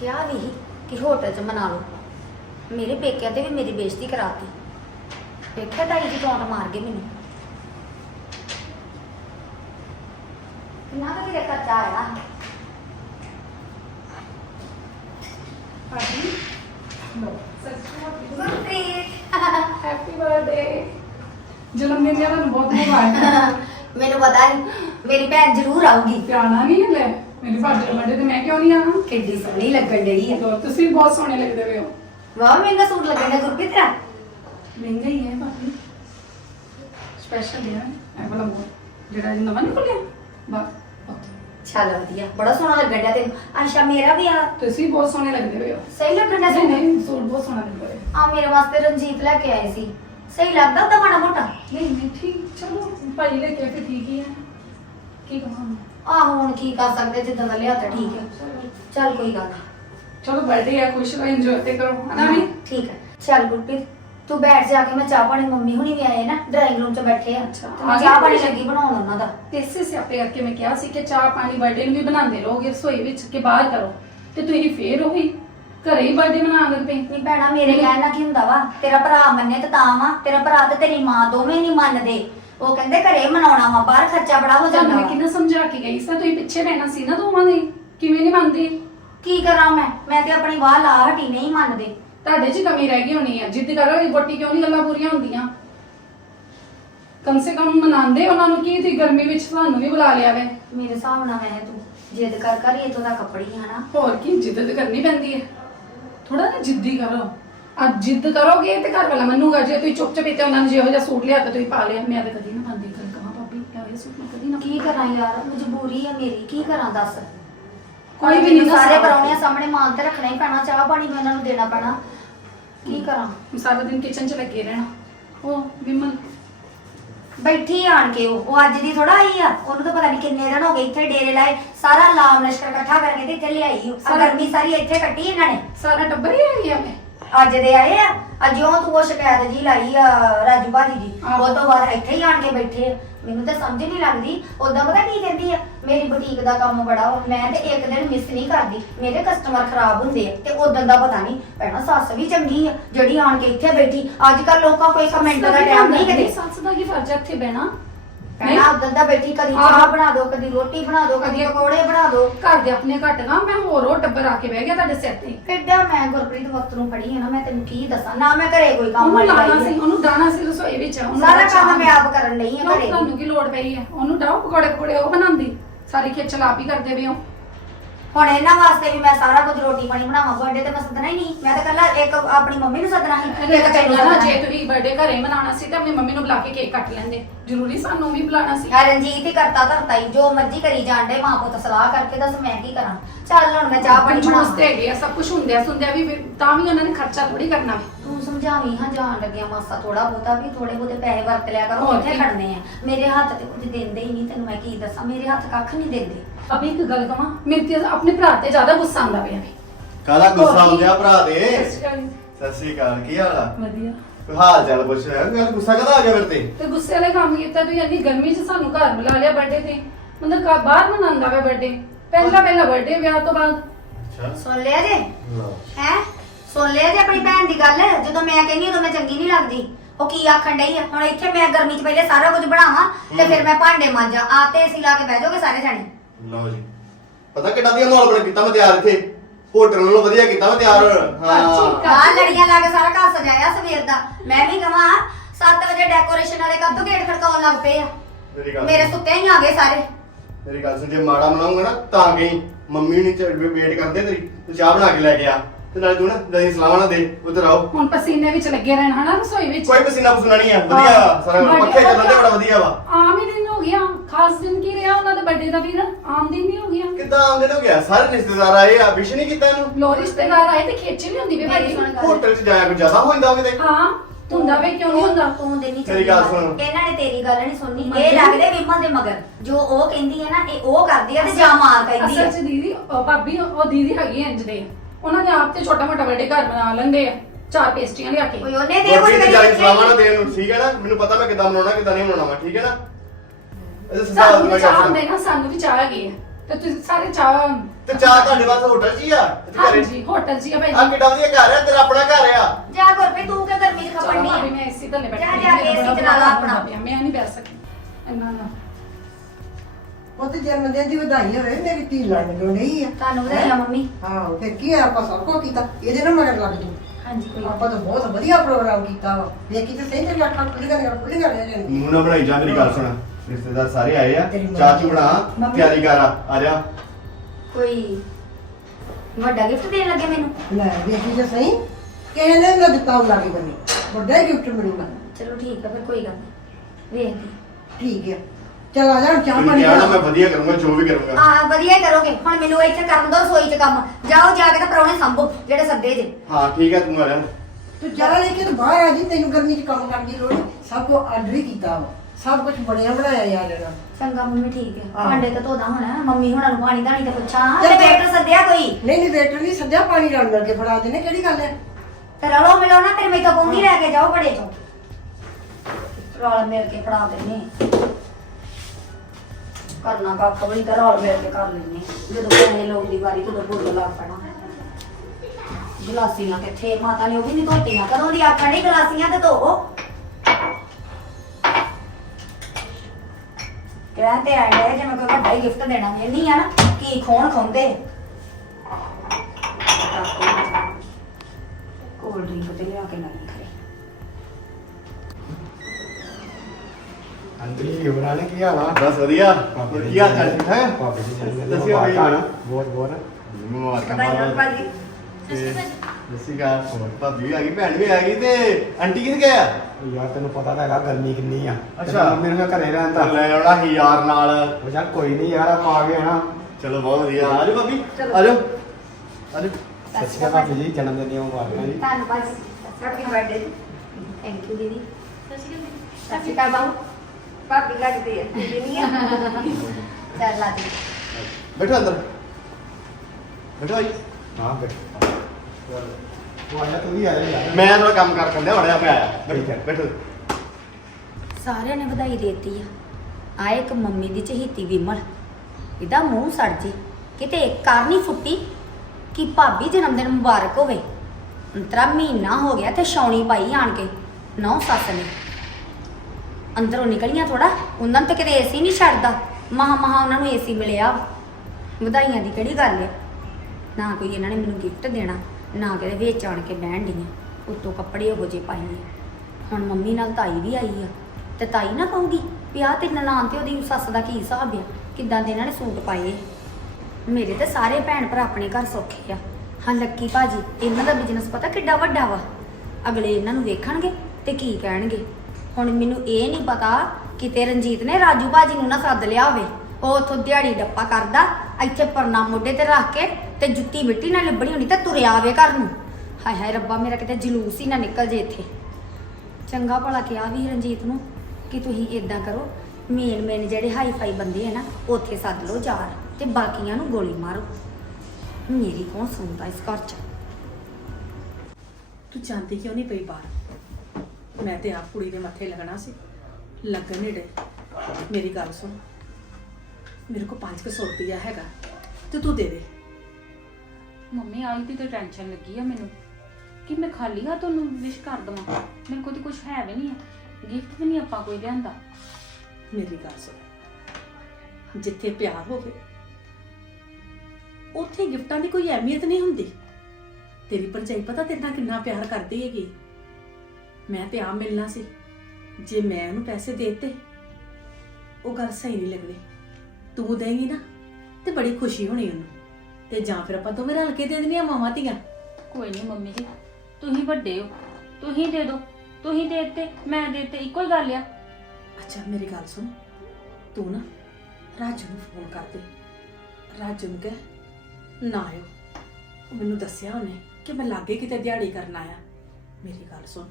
ਕਿਹਾ ਵੀ ਸੀ ਕਿ ਹੋਟਲ 'ਚ ਮਨਾ ਲਓ। ਮੇਰੇ ਪੇਕਿਆਂ ਤੇ ਵੀ ਮੇਰੀ ਬੇਇੱਜ਼ਤੀ ਕਰਾਤੀ। ਦੇਖਿਆ ਤਾਈ ਜੀ ਟੌਂਟ ਮਾਰ ਗਏ ਮੈਨੂੰ। ਨਾ ਕਿ ਦੇਖਾ ਚਾਹ ਨਾ ਭਾਜੀ ਲੋ ਗੁਰਪ੍ਰੀਤ। ਹੈਪੀ ਬਰਥਡੇ ਜਨਮ ਦਿਨ ਦੀਆਂ ਤੁਹਾਨੂੰ ਬਹੁਤ ਮੁਬਾਰਕਾਂ। ਮੈਨੂੰ ਪਤਾ ਨਹੀਂ ਮੇਰੀ ਭੈਣ ਜ਼ਰੂਰ ਆਊਗੀ। ਤੇ ਆਉਣਾ ਨਹੀਂ ਲੈ ਮੇਰੀ ਭਾਜੀ ਦਾ ਬਰਥਡੇ ਤੇ ਮੈਂ ਕਿਉਂ ਨਹੀਂ ਆਣਾ ਕਿੱਡੀ ਸੋਹਣੀ ਲੱਗਣ ਡਈ ਆ। ਲੋ ਤੁਸੀਂ ਵੀ ਬਹੁਤ ਸੋਹਣੇ ਲੱਗਦੇ ਪਏ ਹੋ। ਵਾਹ ਮਹਿੰਗਾ ਸੂਟ ਲੱਗਣ ਡਿਆ ਗੁਰਪ੍ਰੀਤ ਤੇਰਾ। ਮਹਿੰਗਾ ਹੀ ਹੈ ਭਾਜੀ ਸਪੈਸ਼ਲ ਹੈ। ਇਹ ਵਾਲਾ ਮੋੜ ਜਿਹੜਾ ਇਹ ਨਵਾਂ ਨਹੀਂ ਖੁੱਲਿਆ ਬਸ ਚੱਲ ਵਧੀਆ। ਬੜਾ ਸੋਹਣਾ ਲੱਗਣ ਡਿਆ ਤੈਨੂੰ। ਅੱਛਾ ਮੇਰਾ ਵੀ ਆ। ਤੁਸੀਂ ਬਹੁਤ ਸੋਹਣੇ ਲੱਗਦੇ ਪਏ ਹੋ। ਸਹੀ ਲੱਗਣ ਡਿਆ ਨਹੀਂ ਸੂਟ ਨਹੀਂ ਸੂਟ ਬਹੁਤ ਸੋਹਣਾ ਲੱਗਦਾ ਹੈ ਆ ਮੇਰੇ ਵਾਸਤੇ ਰਣਜੀਤ ਲੈ ਕੇ ਆਏ ਸੀ। ਸਹੀ ਲੱਗਦਾ ਉਹਦਾ ਮਾੜਾ ਮੋਟਾ? ਨਹੀਂ ਨਹੀਂ ਠੀਕ। ਚਲੋ ਭਾਈ ਲੈ ਕੇ ਫਿਰ ਠੀਕ ਹੀ ਹੈ ਕੀ ਕਹਾਂ ਆਹੋ ਹੁਣ ਕੀ ਕਰ ਸਕਦੇ ਜਿੱਦਾਂ ਦਾ ਲਿਆ ਤਾਂ ਠੀਕ ਹੈ। ਚੱਲ ਕੋਈ ਗੱਲ ਨਹੀਂ। ਚਲੋ ਬਰਥਡੇ ਹੈ ਖੁਸ਼ ਰਹੋ ਇੰਜੋਏ ਤੇ ਕਰੋ ਹਨਾ ਵੀ? ਠੀਕ ਹੈ। ਚੱਲ ਗੁਰਪ੍ਰੀਤ ਤੂੰ ਬੈਠ ਜਾ ਕੇ ਮੈਂ ਚਾਹ ਪਾਣੀ ਮੰਮੀ ਹੁਣੀ ਵੀ ਆਏ ਨਾ ਡਰਾਇੰਗ ਰੂਮ 'ਚ ਬੈਠੇ ਆ। ਅੱਛਾ, ਤੇ ਮੈਂ ਆ ਗਏ ਚਾਹ ਪਾਣੀ? ਲੱਗੀ ਬਣਾਉਣ ਉਹਨਾਂ ਦਾ। ਤੇ ਇਸੇ ਸਿਆਪੇ ਕਰਕੇ ਮੈਂ ਕਿਹਾ ਸੀ ਕਿ ਚਾਹ ਪਾਣੀ ਬਰਥਡੇ ਨੂੰ ਵੀ ਬਣਾਉਂਦੇ ਰਹੋਗੇ ਰਸੋਈ ਵਿੱਚ ਕਿ ਬਾਹਰ ਕਰੋ। ਤੇ ਤੁਸੀਂ ਫੇਰ ਉਹੀ ਘਰੇ ਹੀ ਬਰਥਡੇ ਮਨਾ ਲੱਗ ਪਏ ਨਹੀਂ ਭੈਣਾ ਮੇਰੇ ਕਹਿਣ ਨਾਲ ਕੀ ਹੁੰਦਾ ਵਾ? ਤੇਰਾ ਭਰਾ ਮੰਨੇ ਤਾਂ ਤਾਂ ਵਾ ਤੇਰਾ ਭਰਾ ਤੇ ਤੇਰੀ ਮਾਂ ਦੋਵੇਂ ਨਹੀਂ ਮੰਨਦੇ। ਉਹ ਕਹਿੰਦੇ ਘਰੇ ਮਨਾਉਣਾ ਵਾ ਬਾਹਰ ਖਰਚਾ ਬੜਾ ਹੋ ਜਾਂਦਾ ਮੈਂ ਵਾ। ਕਿੰਨਾ ਸਮਝਾ ਕੇ ਗਈ ਸੀ ਤੁਸੀਂ ਪਿੱਛੇ ਰਹਿਣਾ ਸੀ ਨਾ ਦੋਵਾਂ ਦੇ ਕਿਵੇਂ ਨਹੀਂ ਮੰਨਦੇ? ਕੀ ਕਰਾਂ ਮੈਂ? ਮੈਂ ਤੇ ਆਪਣੀ ਵਾਹ ਲਾ ਹਟੀ ਨਹੀਂ ਮੰਨਦੇ। ਤੁਹਾਡੇ 'ਚ ਕਮੀ ਰਹਿ ਗਈ ਹੋਣੀ ਹੈ ਜਿੱਦ ਕਰੋ ਇਹ ਗੋਟੀ ਕਿਉਂ ਨਹੀਂ ਗੱਲਾਂ ਪੂਰੀਆਂ ਹੁੰਦੀਆਂ? ਕਮ ਸੇ ਕਮ ਮਨਾਉਂਦੇ ਉਹਨਾਂ ਨੂੰ ਕੀ ਤੁਸੀਂ ਗਰਮੀ ਵਿੱਚ ਤੁਹਾਨੂੰ ਵੀ ਬੁਲਾ ਲਿਆ ਵੇ? ਮੇਰੇ ਹਿਸਾਬ ਨਾਲ ਮੈਂ ਤੂੰ ਜਿੱਦ ਕਰ ਕਰ ਇਹ ਤੋਂ ਦਾ ਕੱਪੜੀ ਹਨਾ ਹੋਰ ਕੀ ਜਿੱਦ ਕਰਨੀ ਪੈਂਦੀ ਹੈ। ਥੋੜਾ ਨਾ ਜਿੱਦੀ ਕਰੋ। ਅੱਜ ਜਿੱਦ ਕਰੋਗੇ ਤੇ ਘਰ ਵਾਲਾ ਮੰਨੂਗਾ ਜੇ ਤੁਸੀਂ ਚੁੱਪ ਚਪੀਤੇ ਉਹਨਾਂ ਨੂੰ ਜਿਹੋ ਜਿਹਾ ਸੂਟ ਲਿਆ ਤਾਂ ਤੁਸੀਂ ਪਾ ਲਿਆ। ਮੈਂ ਤਾਂ ਕਦੀ ਨਾ ਪਾਉਂਦੀ ਗੱਲ ਕਹਾਂ ਭਾਬੀ ਇਹ ਸੂਟ ਮੈਂ ਕਦੀ ਨਾ ਕੀ ਕਰਾਂ ਯਾਰ? ਮਜਬੂਰੀ ਹੈ ਮੇਰੀ ਕੀ ਕਰਾਂ ਦੱਸ? ਕੋਈ ਵੀ ਨਹੀਂ ਨਾ ਸਾਰੇ। ਪਰੌਣਿਆਂ ਸਾਹਮਣੇ ਮਾਨ ਤੇ ਰੱਖਣਾ ਹੀ ਪੈਣਾ ਚਾਹ ਪਾਣੀ ਵੀ ਉਹਨਾਂ ਨੂੰ ਦੇਣਾ ਪੈਣਾ। ਕੀ ਕਰਾਂ? ਸਾਰਾ ਦਿਨ ਕਿਚਨ 'ਚ ਲੱਗੇ ਰਹਿਣਾ। ਉਹ ਵਿਮਲ। ਬੈਠੀ ਆਣ ਕੇ ਉਹ ਉਹ ਅੱਜ ਦੀ ਥੋੜਾ ਆਈ ਆ। ਉਹਨੂੰ ਤਾਂ ਪਤਾ ਨਹੀਂ ਕਿੰਨੇ ਦਿਨ ਹੋ ਗਏ ਇੱਥੇ ਡੇਰੇ ਲਾਏ। ਸਾਰਾ ਲਾਮ ਲਸ਼ਕਰ ਇਕੱਠਾ ਕਰਕੇ ਤੇ ਇੱਥੇ ਲਿਆਈ। ਉਹ ਆਹ ਸਾਰਾ- ਗਰਮੀ ਸਾਰੀ ਇੱਥੇ ਕੱਟੀ ਇਹਨਾਂ ਨੇ। ਸਾਰਾ ਟੱਬਰ ਹੀ ਆ ਗਿਆ ਮੈਂ। ਅੱਜ ਦੇ ਆਏ ਆ ਅੱਜ ਉਹ ਤੂੰ ਉਹ ਸ਼ਿਕਾਇਤ ਜੀ ਲਾਈ ਆ ਰਾਜੂ ਭਾਜੀ ਦੀ ਆਹੋ। ਉਹ ਤੋਂ ਬਾਅਦ ਇੱਥੇ ਹੀ ਆਣ ਕੇ ਬੈਠੇ ਆ। ਮੈਨੂੰ ਤਾਂ ਸਮਝ ਨਹੀਂ ਲੱਗਦੀ ਉਦਾਂ ਪਤਾ ਕੀ ਕਹਿੰਦੀ ਆ ਮੇਰੀ ਬੁਟੀਕ ਦਾ ਕੰਮ ਬੜਾ ਵਾ, ਮੈਂ ਤੇ ਇੱਕ ਦਿਨ ਮਿਸ ਨਹੀਂ ਕਰਦੀ ਮੇਰੇ ਕਸਟਮਰ ਖਰਾਬ ਹੁੰਦੇ ਆ ਤੇ ਉਦੋਂ ਦਾ ਪਤਾ ਨਹੀਂ ਭੈਣਾ ਸੱਸ ਵੀ ਚੰਗੀ ਆ ਜਿਹੜੀ ਆਣ ਕੇ ਇੱਥੇ ਬੈਠੀ ਅੱਜ ਕੱਲ ਲੋਕਾਂ ਕੋਈ ਕਮੈਂਟ ਦਾ ਟਾਈਮ ਨਹੀਂ ਕਦੇ ਸੱਸ ਦਾ ਕੀ ਫਰਜ਼ ਹੈ ਇੱਥੇ ਬਹਿਣਾ? ਭੈਣਾ ਉਦੋਂ ਦਾ ਬੈਠੀ ਕਦੀ ਆਹੋ। ਚਾਹ ਬਣਾ ਦਿਓ ਕਦੀ ਰੋਟੀ ਬਣਾ ਦਿਓ ਕਦੀ ਪਕੌੜੇ ਬਣਾ ਦਿਓ। ਘਰ ਦੇ ਆਪਣੇ ਘੱਟ ਗਾ ਮੈਂ ਹੋਰ ਉਹ ਟੱਬਰ ਆ ਕੇ ਬਹਿ ਗਿਆ ਤੁਹਾਡੇ ਸਿਰ ਤੇ। ਕਿੱਡਾ ਮੈਂ ਗੁਰਪ੍ਰੀਤ ਵਕਤ ਨੂੰ ਫੜੀ ਹੈ ਨਾ ਮੈਂ ਤੈਨੂੰ ਕੀ ਦੱਸਾਂ? ਨਾ ਮੈਂ ਘਰੇ ਕੋਈ ਕੰਮ ਉਹਨੂੰ ਵਾਲੀ ਲਾਣਾ ਲਾਈ ਸੀ ਹੈ। ਉਹਨੂੰ ਦਾਣਾ ਸੀ ਰਸੋਈ ਵਿੱਚ ਉਹਨੂੰ ਸਾਰਾ ਚਾਹ ਕੰਮ ਮੈਂ ਆਪ ਕਰਨ ਲਈ ਆ ਕਿਉਂ ਘਰੇ। ਤੁਹਾਨੂੰ ਕੀ ਲੋੜ ਪਈ ਹੈ? ਉਹਨੂੰ ਡਾਓ ਪਕੌੜੇ ਪਕੌੜੇ ਉਹ ਬਣਾਉਂਦੀ। ਸਾਰੀ ਖੇਚਲ ਆਪ ਹੀ ਕਰਦੇ ਪਏ ਹੋ। ਹੁਣ ਇਹਨਾਂ ਵਾਸਤੇ ਵੀ ਮੈਂ ਸਾਰਾ ਕੁਝ ਰੋਟੀ ਪਾਣੀ ਬਣਾਵਾਂ ਬਰਥਡੇ ਤੇ ਮੈਂ ਸੱਦਣਾ ਹੀ ਨਹੀਂ। ਮੈਂ ਤਾਂ ਕੱਲਾ ਇੱਕ ਆਪਣੀ ਮੰਮੀ ਨੂੰ ਸੱਦਣਾ ਸੀ ਇੱਕ ਤੈਨੂੰ ਨਾ ਸੱਦਣਾ ਜੇ ਸੀ। ਤੁਸੀਂ ਬਰਥਡੇ ਘਰੇ ਮਨਾਉਣਾ ਸੀ ਤਾਂ ਆਪਣੀ ਮੰਮੀ ਨੂੰ ਬੁਲਾ ਕੇ ਕੇਕ ਕੱਟ ਲੈਂਦੇ। ਜ਼ਰੂਰੀ ਸਾਨੂੰ ਵੀ ਬੁਲਾਣਾ ਸੀ। ਆ ਰਣਜੀਤ ਹੀ ਕਰਤਾ ਧਰਤਾ ਹੀ ਜੋ ਮਰਜ਼ੀ ਕਰੀ ਜਾਂਦੇ ਮਾਂ ਪੁੱਤ ਸਲਾਹ ਕਰਕੇ ਦੱਸ ਮੈਂ ਕੀ ਕਰਾਂ? ਚੱਲ ਹੁਣ ਮੈਂ ਚਾਹ ਪਾਣੀ ਜੂਸ ਤੇ ਬਣਾਵਾਂ ਹੈਗੇ ਆ ਸਭ ਕੁਝ ਹੁੰਦਿਆ ਸੁੰਦਿਆ ਵੀ ਫਿਰ ਤਾਂ ਵੀ ਉਹਨਾਂ ਨੇ ਖਰਚਾ ਥੋੜੀ ਕਰਨਾ ਵੇ। ਤੂੰ ਸਮਝਾਵੀਂ ਹਾਂ ਜਾਣ ਲੱਗਿਆ ਮਾਸਾ ਥੋੜਾ ਬਹੁਤਾ ਵੀ ਥੋੜੇ ਬਹੁਤੇ ਪੈਸੇ ਵਰਤ ਲਿਆ ਕਰੋ ਹੋਰ ਕੀ। ਖੜਨੇ ਆ? ਮੇਰੇ ਹੱਥ ਤੇ ਕੁਝ ਦਿੰਦੇ ਹੀ ਨਹੀਂ ਤੈਨੂੰ ਮੈਂ ਕੀ ਦੱਸਾਂ? ਮੇਰੇ ਹੱਥ ਕੱਖ ਨਹੀਂ ਦਿੰਦੇ। ਅਭੀ ਇੱਕ ਗੱਲ ਕਵਾਂ ਮੇਰੇ ਤੇ ਆਪਣੇ ਭਰਾ ਤੇ ਜ਼ਿਆਦਾ ਗੁੱਸਾ ਆਉਂਦਾ ਪਿਆ ਵੇ। ਕਾਹਦਾ ਗੁੱਸਾ? ਆਉਂਦਿਆ ਭਰਾ ਦੇ ਵਧੀਆ ਸਤਿ ਸ੍ਰੀ ਅਕਾਲ ਕੀ ਹਾਲ ਆ? ਕੋਈ ਹਾਲ ਚਾਲ ਪੁੱਛ ਗੱਲ ਗੁੱਸਾ ਕਦਾ ਆ ਗਿਆ ਮੇਰੇ ਤੇ? ਤੇ ਗੁੱਸੇ ਵਾਲੇ ਕੰਮ ਕੀਤਾ ਤੂੰ ਇੰਨੀ ਗਰਮੀ 'ਚ ਸਾਨੂੰ ਘਰ ਬੁਲਾ ਲਿਆ ਬਰਥਡੇ ਤੇ। ਮਤਲਬ ਕਾ ਬਾਹਰ ਮਨਾਉਂਦਾ ਵੇ ਬਰਥਡੇ ਪਹਿਲਾ ਪਹਿਲਾ ਬਰਥਡੇ ਵਿਆਹ ਤੋਂ ਬਾਅਦ। ਅੱਛਾ। ਸੁਣ ਲਿਆ ਜੇ। ਹੈ? ਸੁਣ ਲਿਆ ਜੇ ਆਪਣੀ ਭੈਣ ਦੀ ਗੱਲ? ਜਦੋਂ ਮੈਂ ਕਹਿੰਦੀ ਉਦੋਂ ਮੈਂ ਚੰਗੀ ਨਹੀਂ ਲੱਗਦੀ। ਉਹ ਕੀ ਆਖਣ ਡਈ ਆ? ਹੁਣ ਇੱਥੇ ਮੈਂ ਗਰਮੀ 'ਚ ਪਹਿਲੇ ਸਾਰਾ ਕੁਝ ਬਣਾਵਾਂ ਤੇ ਫਿਰ ਮੈਂ ਭਾਂਡੇ ਮਾਂਜਾਂ। ਆਤੇ ਅਸੀਂ ਲਾ ਕੇ ਬਹਿ ਜਾਓਗੇ ਸਾਰੇ ਜਾਣੇ। ਲਓ ਜੀ। ਪਤਾ ਕਿੱਡਾ ਵਧੀਆ ਮਾਹੌਲ ਬਣ ਕੀਤਾ ਮੈਂ ਤਿਆਰ ਇੱਥੇ। ਹੋਟਲ ਨਾਲੋਂ ਵਧੀਆ ਕੀਤਾ ਮੈਂ ਤਿਆਰ। ਹਾਂ। ਆ। ਲੜੀਆਂ ਲਾ ਕੇ ਸਾਰਾ ਘਰ ਸਜਾਇਆ ਸਵੇਰ ਦਾ। ਮੈਂ ਵੀ ਕਹਾਂ 7 ਵਜੇ ਡੈਕੋਰੇਸ਼ਨ ਵਾਲੇ ਕਦੋਂ ਗੇਟ ਖੜਕਾਉਣ ਲੱਗ ਪਏ ਆ। ਮੇਰੀ ਗੱਲ ਮੇਰੇ ਸੁੱਤੇ ਹੀ ਆ ਗਏ ਸਾਰੇ। ਮੇਰੀ ਗੱਲ ਸੁਣ ਜੇ ਮਾੜਾ ਬਣਾਉਂਗਾ ਨਾ ਤਾਂ ਗਈ। ਮੰਮੀ ਨਹੀਂ ਵੇਟ ਕਰਦੇ ਤੇਰੀ। ਤੂੰ ਚਾਹ ਬਣਾ ਕੇ ਲੈ ਕੇ ਆ। ਤੇ ਨਾਲੇ ਤੂੰ ਨਾ ਜਦੀ ਸਲਾਮਾਂ ਨਾ ਦੇ ਉਧਰ ਆਓ। ਹੁਣ ਪਸੀਨੇ ਵਿੱਚ ਲੱਗੇ ਰਹਿਣਾ ਹਨਾ ਰਸੋਈ ਵਿੱਚ? ਕੋਈ ਪਸੀਨਾ ਪਸੂਨਾ ਨਹੀਂ ਆ ਵਧੀਆ ਸਾਰਾ ਬਰਥਡੇ ਪੱਖੇ ਚੱਲਦੇ। ਬੜਾ ਵਧੀਆ ਵਾ। ਆਮ ਹੀ ਦਿਨ ਹੋ ਗਿਆ ਖਾਸ ਦਿਨ ਕੀ ਰਿਹਾ ਉਹਨਾਂ ਦਾ ਬਰਥਡੇ ਦਾ ਵੀਰ ਆਮ ਦਿਨ ਨਹੀਂ ਹੋ ਗਿਆ। ਕਿੱਦਾਂ ਆਉਂਦੇ ਨੇ ਹੋ ਗਿਆ? ਸਾਰੇ ਰਿਸ਼ਤੇਦਾਰ ਆਏ ਆ ਵਿਸ਼ ਨਹੀਂ ਕੀਤਾ ਇਹਨੂੰ? ਲੋ ਰਿਸ਼ਤੇਦਾਰ ਆਏ ਤੇ ਖੇਚੇ ਨਹੀਂ ਹੁੰਦੀ ਵੀ ਮੇਰੀ ਭਾਈ ਸੁਣ ਗੱਲ। ਹੋਟਲ 'ਚ ਜਾਇਆ ਕੋਈ ਜ਼ਿਆਦਾ ਹੋ ਜਾਂਦਾ ਕਿਤੇ? ਹਾਂ ਹੁੰਦਾ ਵੇ ਕਿਉਂ ਨਹੀਂ ਹੁੰਦਾ? ਤੂੰ ਦੇ ਨਹੀਂ ਮੇਰੀ ਗੱਲ ਸੁਣ। ਇਹਨਾਂ ਨੇ ਤੇਰੀ ਗੱਲ ਨਹੀਂ ਸੁਣਨੀ। ਇਹ ਲੱਗਦੇ ਵਿਮਲ ਦੇ ਮਗਰ। ਜੋ ਉਹ ਕਹਿੰਦੀ ਹੈ ਨਾ ਇਹ ਉਹ ਕਰਦੀ ਆ ਤੇ ਜਾਂ ਮਾਂ ਕਹਿੰਦੀ ਅਸਲ ਆ ਚ ਦੀਦੀ ਉਹ ਭਾਬੀ ਉਹ ਦੀਦੀ ਹੈਗੀ ਇੰਜ ਦੇ। ਉਹਨਾਂ ਦੇ ਆਪ ਤੇ ਛੋਟਾ ਮੋਟਾ ਬਰਥਡੇ ਘਰ ਬਣਾ ਲੈਂਦੇ ਆ ਚਾਰ ਪੇਸਟਰੀਆਂ ਲਿਆ ਕੇ। ਉਹਨੇ ਦੇ ਤੇ ਕਰੀ ਜਾਈ ਸਲਾਮਾਂ ਨਾ ਨਹੀਂ। ਦੇਣ ਨੂੰ ਠੀਕ ਹੈ ਨਾ? ਮੈਨੂੰ ਪਤਾ ਮੈਂ ਕਿੱਦਾਂ ਬਣਾਉਣਾ ਕਿੱਦਾਂ ਨਹੀਂ ਬਣਾਉਣਾ ਵਾ ਠੀਕ ਹੈ ਨਾ? ਇਹ ਸਾਨੂੰ ਵੀ ਚਾਹ ਹੁੰਦੇ ਨਾ ਸਾਨੂੰ ਵੀ ਚਾਹ ਹੈਗੀ ਆ। ਤੇ ਤੁਸੀਂ ਸਾਰੇ ਚਾਹ ਤੇ ਚਾਹ ਤੁਹਾਡੇ ਵਾਸਤੇ ਹੋਟਲ 'ਚ ਹੀ ਆ? ਤੇ ਘਰੇ? ਹਾਂਜੀ ਹੋਟਲ ਹੀ ਆ ਭਾਈ ਆ ਕਿੱਡਾ ਵਧੀਆ ਘਰ ਆ ਤੇਰਾ ਆਪਣਾ ਘਰ ਆ। ਜਾ ਗੁਰਪ੍ਰੀਤ ਤੂੰ ਕਿ ਗਰਮੀ ਚ ਖਪਣ ਚਲੋ ਭਾਬੀ ਨਹੀਂ ਮੈਂ ਇਸੇ ਥੱਲੇ ਬੈਠੀ ਜਾ ਜਾ ਕੇ AC ਚਲਾ ਲਾ ਆਪਣਾ। ਮੈਂ ਨਹੀਂ ਬੈਠ ਸਕੀ। ਇੰਨਾ ਨਾ। ਪੁੱਤ ਜਨਮ ਦਿਨ ਦੀ ਵਧਾਈ ਹੋਵੇ ਮੇਰੀ ਧੀ ਲੜਨ ਕਿਉਂ ਨਹੀਂ ਆ। ਤੁਹਾਨੂੰ ਵਧਾਈਆਂ ਮੰਮੀ। ਹਾਂ ਫਿਰ ਕੀ ਆ ਆਪਾਂ ਸਭ ਕੁਝ ਕੀਤਾ। ਇਹਦੇ ਨਾਲ ਮਗਰ ਲੱਗ ਤੂੰ ਹਾਂਜੀ ਕੋਈ ਆਪਾਂ ਤਾਂ ਬਹੁਤ ਵਧੀਆ ਪ੍ਰੋਗਰਾਮ ਕੀਤਾ ਵਾ। ਵੇਖੀ ਤੇ ਸਹੀ ਤੇਰੀ ਅੱਖਾਂ ਖੁੱਲੀਆਂ ਨੇ ਖੁੱਲੀਆਂ ਰਹਿ ਜਾਂਦੀਆਂ ਮੂੰਹ ਨਾ ਬਣਾਈ ਜਾ ਮੇਰੀ ਗੱਲ ਸੁਣ। ਰਿਸ਼ਤੇਦਾਰ ਸਾਰੇ ਆਏ ਆ। ਤੇਰੀ ਮੰਮੀ। ਚਾਹ ਚੂ ਬਣਾ ਮੰਮੀ। ਤਿਆਰੀ ਕਰ ਆ ਆ ਜਾ। ਕੋਈ ਵੱਡਾ ਗਿਫਟ ਦੇਣ ਲੱਗੇ ਮੈਨੂੰ? ਲੈ ਵੇਖੀ ਤੇ ਸਹੀ। ਕਿਸੇ ਨੇ ਨਾ ਦਿੱਤਾ ਉਹ ਲਾਗੇ ਬੰਨੇ। ਵੱਡਾ ਹੀ ਗਿਫਟ ਮਿਲੂਗਾ ਚਲੋ ਠੀਕ ਆ ਫਿਰ ਕੋਈ ਗੱਲ ਨਹੀਂ ਵੇਖਦੀ। ਠੀਕ ਹੈ ਚਲ ਆ ਜਾ ਹੁਣ ਚਾਹ ਤੁਸੀਂ ਪਾਣੀ ਕਿਹਾ ਨਾ ਬਣਾ। ਮੈਂ ਵਧੀਆ ਕਰੂੰਗਾ ਜੋ ਵੀ ਕਰੂੰਗਾ। ਹਾਂ ਵਧੀਆ ਹੀ ਕਰੋਗੇ। ਹੁਣ ਮੈਨੂੰ ਇੱਥੇ ਕਰਨ ਦੋ ਰਸੋਈ 'ਚ ਕੰਮ। ਜਾਓ ਜਾ ਕੇ ਤਾਂ ਪਰੌਣੇ ਸੰਭੋ ਜਿਹੜੇ ਸੱਦੇ ਜੇ। ਹਾਂ ਠੀਕ ਹੈ ਤੂੰ ਆ ਜਾ। ਤੂੰ ਜਾ ਲੈ ਕੇ ਤੂੰ ਬਾਹਰ ਆ ਜੀ ਤੈਨੂੰ ਗਰਮੀ 'ਚ ਕੰਮ ਕਰਨ ਦੀ ਲੋੜ ਨੀ। ਸਭ ਕੁਝ ਆਰਡਰ ਹੀ ਕੀਤਾ ਵਾ। ਸਭ ਕੁਝ ਬਣਿਆ ਬਣਾਇਆ ਯਾਰ ਇਹਦਾ ਚੰਗਾ ਮੰਮੀ ਠੀਕ ਹੈ ਹਾਂ। ਭਾਂਡੇ ਤਾਂ ਧੋਦਾ ਹੋਣਾ। ਮੰਮੀ ਹੁਣਾਂ ਨੂੰ ਪਾਣੀ ਧਾਣੀ ਤੇ ਪੁੱਛਾਂ। ਚੱਲ ਤੇ ਫਿਰ। ਵੇਟਰ ਸੱਦਿਆ ਕੋਈ? ਨਹੀਂ ਨਹੀਂ ਵੇਟਰ ਨਹੀਂ ਸੱਜਾ ਪਾਣੀ ਰਲ ਮਿਲ ਕੇ ਫੜਾ ਦੇਣੇ। ਕਿਹੜੀ ਗੱਲ ਹੈ ਤੇ ਰਲੋ ਮਿਲੋ ਨਾ ਫਿਰ ਮੈਂ ਤਾਂ ਪਉਂਗੀ ਲੈ ਕੇ ਜਾਓ ਬੜੇ ਤੋਂ। ਰਲ ਮਿਲ ਕੇ ਫੜਾ ਦੇਣੇ। ਕਰਨਾ ਕੱਖ ਵੀ ਤਾਂ ਰਲ ਮਿਲ ਕੇ ਕਰ ਲੈਣੇ ਜਦੋਂ ਪੈਸੇ ਲੋਕ ਦੀ ਵਾਰੀ ਤੋਂ ਬੋਲ ਲਾ ਪੈਣਾ। ਗਲਾਸੀਆਂ ਕਿੱਥੇ ਮਾਤਾ ਨੇ ਉਹ ਵੀ ਨਹੀਂ ਧੋਤੀਆਂ। ਕਦੋਂ ਦੀ ਆਖਣ ਦੀ ਗਲਾਸੀਆਂ ਤੇ ਧੋਵੋ ਕਹਿ ਤੇ ਆਏ ਨੇ ਜੇ ਕੋਈ ਵੱਡਾ ਹੀ ਗਿਫਟ ਦੇਣਾ। ਮਿਲਣੀ ਆ ਨਾ, ਕੀ ਖੋਣ ਖੁੰਦੇ? ਕੋਲਡ ਡਰਿੰਕ ਤੇ ਲਿਆ ਕੇ ਨਹੀਂ ਖਰੇ ਅੰਤਰੀ ਯੁਵਰਾਜ ਕੀ ਹਾਲ ਆ? ਬਸ ਵਧੀਆ। ਹੋਰ ਕੀ ਹਾਲ ਚਾਲ ਹੈ ਭਾਬੀ ਜੀ ਦਿਨ ਦੱਸਿਓ ਬਈ ਹੁਣ ਬਹੁਤ ਬਹੁਤ। ਮੁਬਾਰਕਾਂ ਬਹੁਤ ਭਾਜੀ ਸਸੀ ਕਾ ਭਾਬੀ ਵੀ ਆ ਗਈ ਭੈਣ ਵੀ ਆ ਗਈ ਤੇ ਆਂਟੀ ਕਿੱਥੇ ਗਿਆ? ਯਾਰ ਤੈਨੂੰ ਪਤਾ ਤਾਂ ਹੈਗਾ ਗਰਮੀ ਕਿੰਨੀ ਆ। ਅੱਛਾ। ਮੇਰੇ ਨਾਲ ਘਰੇ ਰਹਿੰਦਾ ਲੈ ਆਉਣਾ ਸੀ ਯਾਰ ਨਾਲ। ਉਹ ਯਾਰ ਕੋਈ ਨਹੀਂ ਯਾਰ ਆਪਾਂ ਆ ਗਏ ਨਾ ਚਲੋ ਬਹੁਤ ਵਧੀਆ। ਆ ਜਾਓ ਭਾਬੀ। ਆ ਜਾਓ। ਆ ਜਾਓ। ਸਤਿ ਸ਼੍ਰੀ ਅਕਾਲ ਭਾਬੀ ਜੀ ਜਨਮ ਦਿਨ ਦੀਆਂ ਮੁਬਾਰਕਾਂ ਜੀ। ਧੰਨਵਾਦ ਹੈਪੀ ਬਰਥਡੇ ਥੈਂਕ ਯੂ ਦੀਦੀ। ਸਤਿ ਸ਼੍ਰੀ ਅਕਾਲ। ਬਾਬੂ ਭਾਬੀ ਲੱਗਦੀ ਹੈ ਦੀਦੀ ਨਹੀਂ ਹੈ। ਚੱਲ ਲਾ ਦੀ। ਬੈਠੋ ਅੰਦਰ। ਬੈਠੋ ਆਈ ਹਾਂ ਬੈਠ। ਉਹ ਆਇਆ ਤੂੰ ਵੀ ਆ ਜਾ ਯਾਰ। ਮੈਂ ਥੋੜਾ ਕੰਮ ਕਰ ਕੰਦੇ ਵੜਿਆ ਪਿਆ ਆਇਆ। ਠੀਕ ਹੈ। ਬੈਠੋ। ਸਾਰਿਆਂ ਨੇ ਵਧਾਈ ਦੇਤੀ ਆ। ਆ ਇੱਕ ਮੰਮੀ ਦੀ ਚਹੀਤੀ ਵਿਮਲ। ਇਹਦਾ ਮੂੰਹ ਸੜ ਜੇ। ਕਿਤੇ ਕਰ ਨਹੀਂ ਫੁੱਟੀ? ਕਿ ਭਾਬੀ ਜਨਮ ਦਿਨ ਮੁਬਾਰਕ ਹੋਵੇ? ਅੰਤਰਾ ਮਹੀਨਾ ਹੋ ਗਿਆ ਤੇ ਸ਼ੌਣੀ ਪਾਈ ਆਣ ਕੇ। ਨੌ ਸੱਸ ਨੇ। ਅੰਦਰੋਂ ਨਿਕਲੀਆਂ ਥੋੜਾ ਉਹਨਾਂ ਨੂੰ ਤਾਂ ਕਿਤੇ ਏਸੀ ਨਹੀਂ ਛੱਡਦਾ। ਮਹਾ ਮਹਾ ਉਹਨਾਂ ਨੂੰ ਏਸੀ ਮਿਲਿਆ। ਵਧਾਈਆਂ ਦੀ ਕਿਹੜੀ ਗੱਲ ਹੈ ਨਾ ਕੋਈ ਇਹਨਾਂ ਨੇ ਮੈਨੂੰ ਗਿਫਟ ਦੇਣਾ, ਨਾ ਕਿਤੇ ਵੇਚ ਆਣ ਕੇ ਬਹਿਣ ਡੀਆਂ ਉੱਤੋਂ ਕੱਪੜੇ ਉਹੋ ਜਿਹੇ ਪਾਈਏ ਹੁਣ ਮੰਮੀ ਨਾਲ ਤਾਈ ਵੀ ਆਈ ਆ। ਤੇ ਤਾਈ ਨਾ ਕਹੂਗੀ ਵੀ ਆਹ ਤੇ ਨਨਾਣ ਤੇ ਉਹਦੀ ਸੱਸ ਦਾ ਕੀ ਹਿਸਾਬ ਆ? ਕਿੱਦਾਂ ਦੇ ਇਹਨਾਂ ਨੇ ਸੂਟ ਪਾਏ ਮੇਰੇ ਤੇ ਸਾਰੇ ਭੈਣ ਭਰਾ ਆਪਣੇ ਘਰ ਸੌਖੇ ਆ। ਹਾਂ, ਲੱਕੀ ਭਾਜੀ, ਇਹਨਾਂ ਦਾ ਬਿਜ਼ਨਸ ਪਤਾ ਕਿੱਡਾ ਵੱਡਾ ਵਾ? ਅਗਲੇ ਇਹਨਾਂ ਨੂੰ ਵੇਖਣਗੇ ਤੇ ਕੀ ਕਹਿਣਗੇ? ਹੁਣ ਮੈਨੂੰ ਇਹ ਨਹੀਂ ਪਤਾ ਕਿਤੇ ਰਣਜੀਤ ਨੇ ਰਾਜੂ ਭਾਜੀ ਨੂੰ ਨਾ ਸੱਦ ਲਿਆ ਹੋਵੇ। ਉਹ ਉਥੋਂ ਦਿਹਾੜੀ ਡੱਪਾ ਕਰਦਾ, ਇੱਥੇ ਪਰਨਾ ਮੋਢੇ ਤੇ ਰੱਖ ਕੇ ਤੇ ਜੁੱਤੀ ਮਿੱਟੀ ਨਾਲ ਲੱਭਣੀ ਹੋਣੀ ਤੇ ਤੁਰਿਆ ਆਵੇ ਘਰ ਨੂੰ। ਹਾਏ ਹਾਏ ਰੱਬਾ, ਮੇਰਾ ਕਿਤੇ ਜਲੂਸ ਹੀ ਨਾ ਨਿਕਲ ਜੇ ਇੱਥੇ। ਚੰਗਾ ਭਲਾ ਕਿਹਾ ਵੀ ਰਣਜੀਤ ਨੂੰ ਕਿ ਤੁਸੀਂ ਇਦਾਂ ਕਰੋ, ਮੇਨ ਮੇਨ ਜਿਹੜੇ ਹਾਈ ਫਾਈ ਬੰਦੇ ਆ ਨਾ, ਉੱਥੇ ਸੱਦ ਲਓ ਚਾਰ ਤੇ ਬਾਕੀਆਂ ਨੂੰ ਗੋਲੀ ਮਾਰੋ। ਮੇਰੀ ਕੌਣ ਸੁਣਦਾ ਇਸ ਘਰ 'ਚ? ਤੂੰ ਜਾਂਦੀ ਕਿਉਂ ਨਹੀਂ ਪਈ ਬਾਹਰ? ਮੈਂ ਤੇ ਆਪ ਕੁੜੀ ਦੇ ਮੱਥੇ ਲੱਗਣਾ ਸੀ। ਲੱਗਣ ਨੇੜੇ ਮੇਰੀ ਗੱਲ ਸੁਣ। ਮੇਰੇ ਕੋਲ 500 ਰੁਪਇਆ ਹੈਗਾ ਤੇ ਤੂੰ ਦੇ ਦੇ। ਮੰਮੀ ਆਈ ਦੀ ਤਾਂ ਟੈਨਸ਼ਨ ਲੱਗੀ ਆ ਮੈਨੂੰ। ਕਿ ਮੈਂ ਖਾਲੀ ਹੱਥ ਉਹਨੂੰ ਵਿਸ਼ ਕਰ ਦਵਾਂ? ਮੇਰੇ ਕੋਲ ਤੇ ਕੁਝ ਹੈ ਵੀ ਨਹੀਂ ਹੈ ਗਿਫਟ ਵੀ ਨਹੀਂ ਆਪਾਂ ਕੋਈ ਲਿਆਂਦਾ। ਮੇਰੀ ਗੱਲ ਸੁਣ। ਜਿੱਥੇ ਪਿਆਰ ਹੋਵੇ ਉੱਥੇ ਗਿਫਟਾਂ ਦੀ ਕੋਈ ਅਹਿਮੀਅਤ ਨਹੀਂ ਹੁੰਦੀ। ਤੇਰੀ ਭਰਜਾਈ ਪਤਾ ਤੇਰੇ ਨਾਲ ਕਿੰਨਾ ਪਿਆਰ ਕਰਦੀ ਹੈਗੀ। ਮੈਂ ਤੇ ਆ ਮਿਲਣਾ ਸੀ। ਜੇ ਮੈਂ ਉਹਨੂੰ ਪੈਸੇ ਦੇ ਦਿੱਤੇ ਉਹ ਗੱਲ ਸਹੀ ਨਹੀਂ ਲੱਗਣੀ। ਤੂੰ ਦੇਂਗੀ ਨਾ ਤੇ ਬੜੀ ਖੁਸ਼ੀ ਹੋਣੀ ਉਹਨੂੰ। ਤੇ ਜਾਂ ਫਿਰ ਆਪਾਂ ਦੋਵੇਂ ਰਲ ਕੇ ਦੇ ਦੇਣੀਆਂ ਮਾਵਾਂ ਧੀਆਂ। ਕੋਈ ਨਹੀਂ ਮੰਮੀ ਜੀ ਤੁਸੀਂ ਵੱਡੇ ਹੋ। ਤੁਸੀਂ ਦੇ ਦਿਓ ਤੁਸੀਂ ਦੇ ਦਿੱਤੇ ਮੈਂ ਦੇ ਦਿੱਤੇ ਇੱਕੋ ਹੀ ਗੱਲ ਆ। ਅੱਛਾ ਮੇਰੀ ਗੱਲ ਸੁਣ। ਤੂੰ ਨਾ ਰਾਜੂ ਨੂੰ ਫੋਨ ਕਰ ਦੇ। ਰਾਜੂ ਨੂੰ ਕਹਿ ਨਾ ਆਇਓ। ਉਹ ਮੈਨੂੰ ਦੱਸਿਆ ਉਹਨੇ ਕਿ ਮੈਂ ਲਾਗੇ ਕਿਤੇ ਦਿਹਾੜੀ ਕਰਨ ਆਇਆ। ਮੇਰੀ ਗੱਲ ਸੁਣ।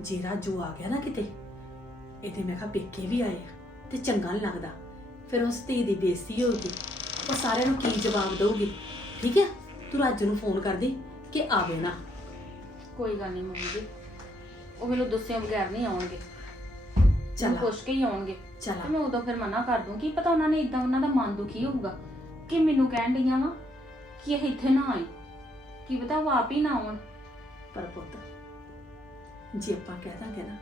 ਜੇ ਰਾਜੂ ਆ ਗਿਆ ਨਾ ਕਿਤੇ ਇਹਦੇ ਮੈਂ ਕਿਹਾ ਪੇਕੇ ਵੀ ਆਏ ਆ ਤੇ ਚੰਗਾ ਨਹੀਂ ਲੱਗਦਾ। ਫਿਰ ਉਸ ਧੀ ਦੀ ਬੇਇੱਜ਼ਤੀ ਹੋਊਗੀ ਉਹ ਸਾਰਿਆਂ ਨੂੰ ਕੀ ਜਵਾਬ ਦਊਗੀ? ਠੀਕ ਹੈ ਤੂੰ ਰਾਜੂ ਨੂੰ ਫੋਨ ਕਰ ਦੇ ਕਿ ਆਵੇ ਨਾ। ਕੋਈ ਗੱਲ ਨਹੀਂ ਮੰਮੀ ਜੀ ਉਹ ਮੈਨੂੰ ਦੱਸਿਆ ਬਗੈਰ ਨਹੀਂ ਆਉਣਗੇ। ਚੱਲ ਪੁੱਛ ਕੇ ਹੀ ਆਉਣਗੇ। ਚੱਲ ਤੇ ਮੈਂ ਉਦੋਂ ਫਿਰ ਮਨਾ ਕਰ ਦੂੰ ਕੀ ਪਤਾ ਉਹਨਾਂ ਨੇ ਇਦਾਂ ਉਹਨਾਂ ਦਾ ਮਨ ਦੁਖੀ ਹੋਊਗਾ? ਕਿ ਮੈਨੂੰ ਕਹਿਣ ਡੀਆਂ ਵਾ ਕਿ ਇਹ ਇੱਥੇ ਨਾ ਆਏ ਕੀ ਪਤਾ ਉਹ ਆਪ ਹੀ ਨਾ ਆਉਣ। ਪਰ ਪੁੱਤ ਜੇ ਆਪਾਂ ਕਹਿ ਦਾਂਗੇ ਨਾ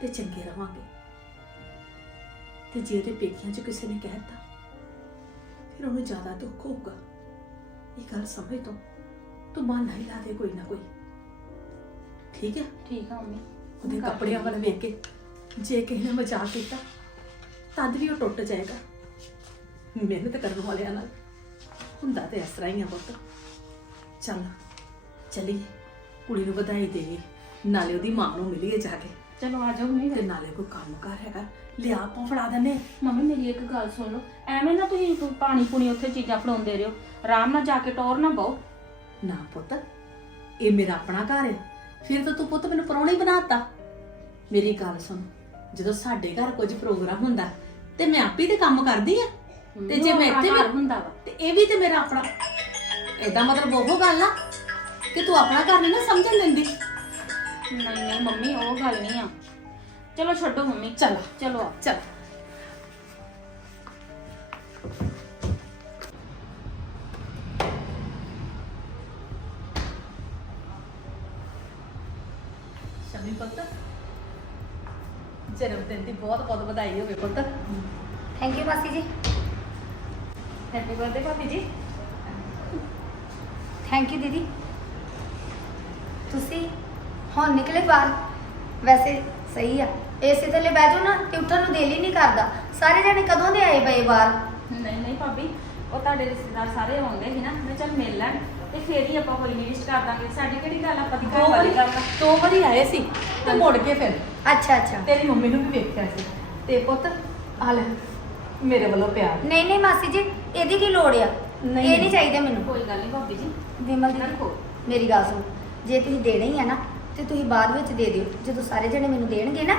ਤੇ ਚੰਗੇ ਰਵਾਂਗੇ। ਤੇ ਜੇ ਉਹਦੇ ਪੇਕਿਆਂ 'ਚ ਕਿਸੇ ਨੇ ਕਹਿਤਾ ਫਿਰ ਉਹਨੂੰ ਜ਼ਿਆਦਾ ਦੁੱਖ ਹੋਊਗਾ। ਇਹ ਗੱਲ ਸਮਝ ਤੂੰ। ਤੂੰ ਮਨ ਨਹੀਂ ਲਾ ਦੇ ਕੋਈ ਨਾ ਕੋਈ। ਠੀਕ ਹੈ ਠੀਕ ਆ ਮੰਮੀ। ਉਹਦੇ ਕੱਪੜਿਆਂ ਵੱਲ ਵੇਖ ਕੇ ਜੇ ਕਿਸੇ ਨੇ ਮਜ਼ਾਕ ਕੀਤਾ ਤਦ ਵੀ ਉਹ ਟੁੱਟ ਜਾਏਗਾ। ਮਿਹਨਤ ਕਰਨ ਵਾਲਿਆਂ ਨਾਲ। ਹੁੰਦਾ ਤੇ ਇਸ ਤਰ੍ਹਾਂ ਹੀ ਆ ਪੁੱਤ। ਚੱਲ ਚੱਲੀਏ। ਕੁੜੀ ਨੂੰ ਵਧਾਈ ਦੇਈਏ। ਨਾਲੇ ਉਹਦੀ ਮਾਂ ਨੂੰ ਮਿਲੀਏ ਜਾ ਕੇ। ਚਲੋ ਆ ਜਾਓ ਮੰਮੀ ਤੇ ਨਾਲੇ ਕੋਈ ਕੰਮ ਕਰ ਹੈਗਾ ਲਿਆ ਆਪਾਂ ਫੜਾ ਹਾਂ। ਮੰਮੀ ਮੇਰੀ ਇੱਕ ਗੱਲ ਸੁਣ ਲਓ ਐਵੇਂ ਨਾ ਤੁਸੀਂ ਕੋਈ ਪਾਣੀ ਪੂਣੀ ਉੱਥੇ ਚੀਜ਼ਾਂ ਫੜਾਉਂਦੇ ਰਹੋ। ਆਰਾਮ ਨਾਲ ਜਾ ਕੇ ਟੋਰ ਨਾ ਬਹੁ। ਨਾ ਪੁੱਤ ਇਹ ਮੇਰਾ ਆਪਣਾ ਘਰ ਹੈ। ਫਿਰ ਤਾਂ ਤੂੰ ਪੁੱਤ ਮੈਨੂੰ ਪਰੌਣਾ ਹੀ ਬਣਾਤਾ ਮੇਰੀ ਗੱਲ ਸੁਣ ਜਦੋਂ ਸਾਡੇ ਘਰ ਕੁਝ ਪ੍ਰੋਗਰਾਮ ਹੁੰਦਾ ਤੇ ਮੈਂ ਆਪੇ ਤੇ ਕੰਮ ਕਰਦੀ ਆ। ਤੇ ਜੇ ਮੈਂ ਇੱਥੇ ਵੀ ਹੁੰਦਾ ਵਾ। ਤੇ ਇਹ ਵੀ ਤੇ ਮੇਰਾ ਆਪਣਾ ਏਦਾਂ ਮਤਲਬ ਉਹ ਗੱਲ ਆ। ਕਿ ਤੂੰ ਆਪਣਾ ਘਰ ਨਹੀਂ ਨਾ ਸਮਝਣ ਦਿੰਦੀ? ਨਹੀਂ ਨਹੀਂ ਮੰਮੀ ਉਹ ਗੱਲ ਨਹੀਂ ਆ। ਚਲੋ ਛੱਡੋ ਮੰਮੀ। ਚਲ। ਚਲੋ ਆ। ਚਲ। ਸ਼ਮੀ ਪੁੱਤ ਜਨਮ ਦਿਨ ਦੀ ਬਹੁਤ ਬਹੁਤ ਵਧਾਈ ਹੋਵੇ ਪੁੱਤ। ਥੈਂਕ ਯੂ ਮਾਸੀ ਜੀ। ਹੈਪੀ ਬਰਥਡੇ ਭਾਬੀ ਜੀ। ਥੈਂਕ ਯੂ ਦੀਦੀ। ਹੁਣ ਨਿਕਲੇ ਬਾਹਰ। ਵੈਸੇ ਸਹੀ ਆ। ਏਸੀ ਥੱਲੇ ਬਹਿ ਜਾਓ ਨਾ ਤੇ ਉੱਠਣ ਨੂੰ ਦਿਲ ਹੀ ਨਹੀਂ ਕਰਦਾ। ਸਾਰੇ ਜਣੇ ਕਦੋਂ ਦੇ ਆਏ ਪਏ ਬਾਹਰ? ਨਹੀਂ ਨਹੀਂ ਭਾਬੀ ਉਹ ਤੁਹਾਡੇ ਰਿਸ਼ਤੇਦਾਰ ਸਾਰੇ ਆਉਂਦੇ ਸੀ ਨਾ ਮੈਂ ਚੱਲ ਮਿਲ ਲੈਣ ਤੇ ਫੇਰ ਹੀ ਆਪਾਂ ਕੋਈ ਵਿਸ਼ ਕਰ ਦਾਂਗੇ। ਸਾਡੀ ਕਿਹੜੀ ਗੱਲ ਆਪਾਂ ਦੀ ਦੋ ਘਰ ਵਾਲੀ ਵਾਰੀ ਗੱਲ ਆ। ਦੋ ਵਾਰੀ ਆਏ ਸੀ ਤੇ ਮੁੜ ਕੇ ਫਿਰ। ਅੱਛਾ ਅੱਛਾ। ਤੇਰੀ ਮੰਮੀ ਨੂੰ ਵੀ ਵੇਖਿਆ ਸੀ। ਤੇ ਪੁੱਤ ਆ ਲੈ ਮੇਰੇ ਵੱਲੋਂ ਪਿਆਰ। ਨਹੀਂ ਨਹੀਂ ਮਾਸੀ ਜੀ ਇਹਦੀ ਕੀ ਲੋੜ ਆ? ਨਹੀਂ। ਇਹ ਨਹੀਂ। ਚਾਹੀਦਾ ਮੈਨੂੰ। ਕੋਈ ਗੱਲ ਨਹੀਂ ਭਾਬੀ ਜੀ। ਵਿਮਲ ਦੀ ਰੱਖੋ। ਮੇਰੀ ਗੱਲ ਸੁਣ। ਜੇ ਤੁਸੀਂ ਦੇਣਾ ਹੀ ਆ ਨਾ ਤੇ ਤੁਸੀਂ ਬਾਅਦ ਵਿੱਚ ਦੇ ਦਿਓ। ਜਦੋਂ ਸਾਰੇ ਜਣੇ ਮੈਨੂੰ ਦੇਣਗੇ ਨਾ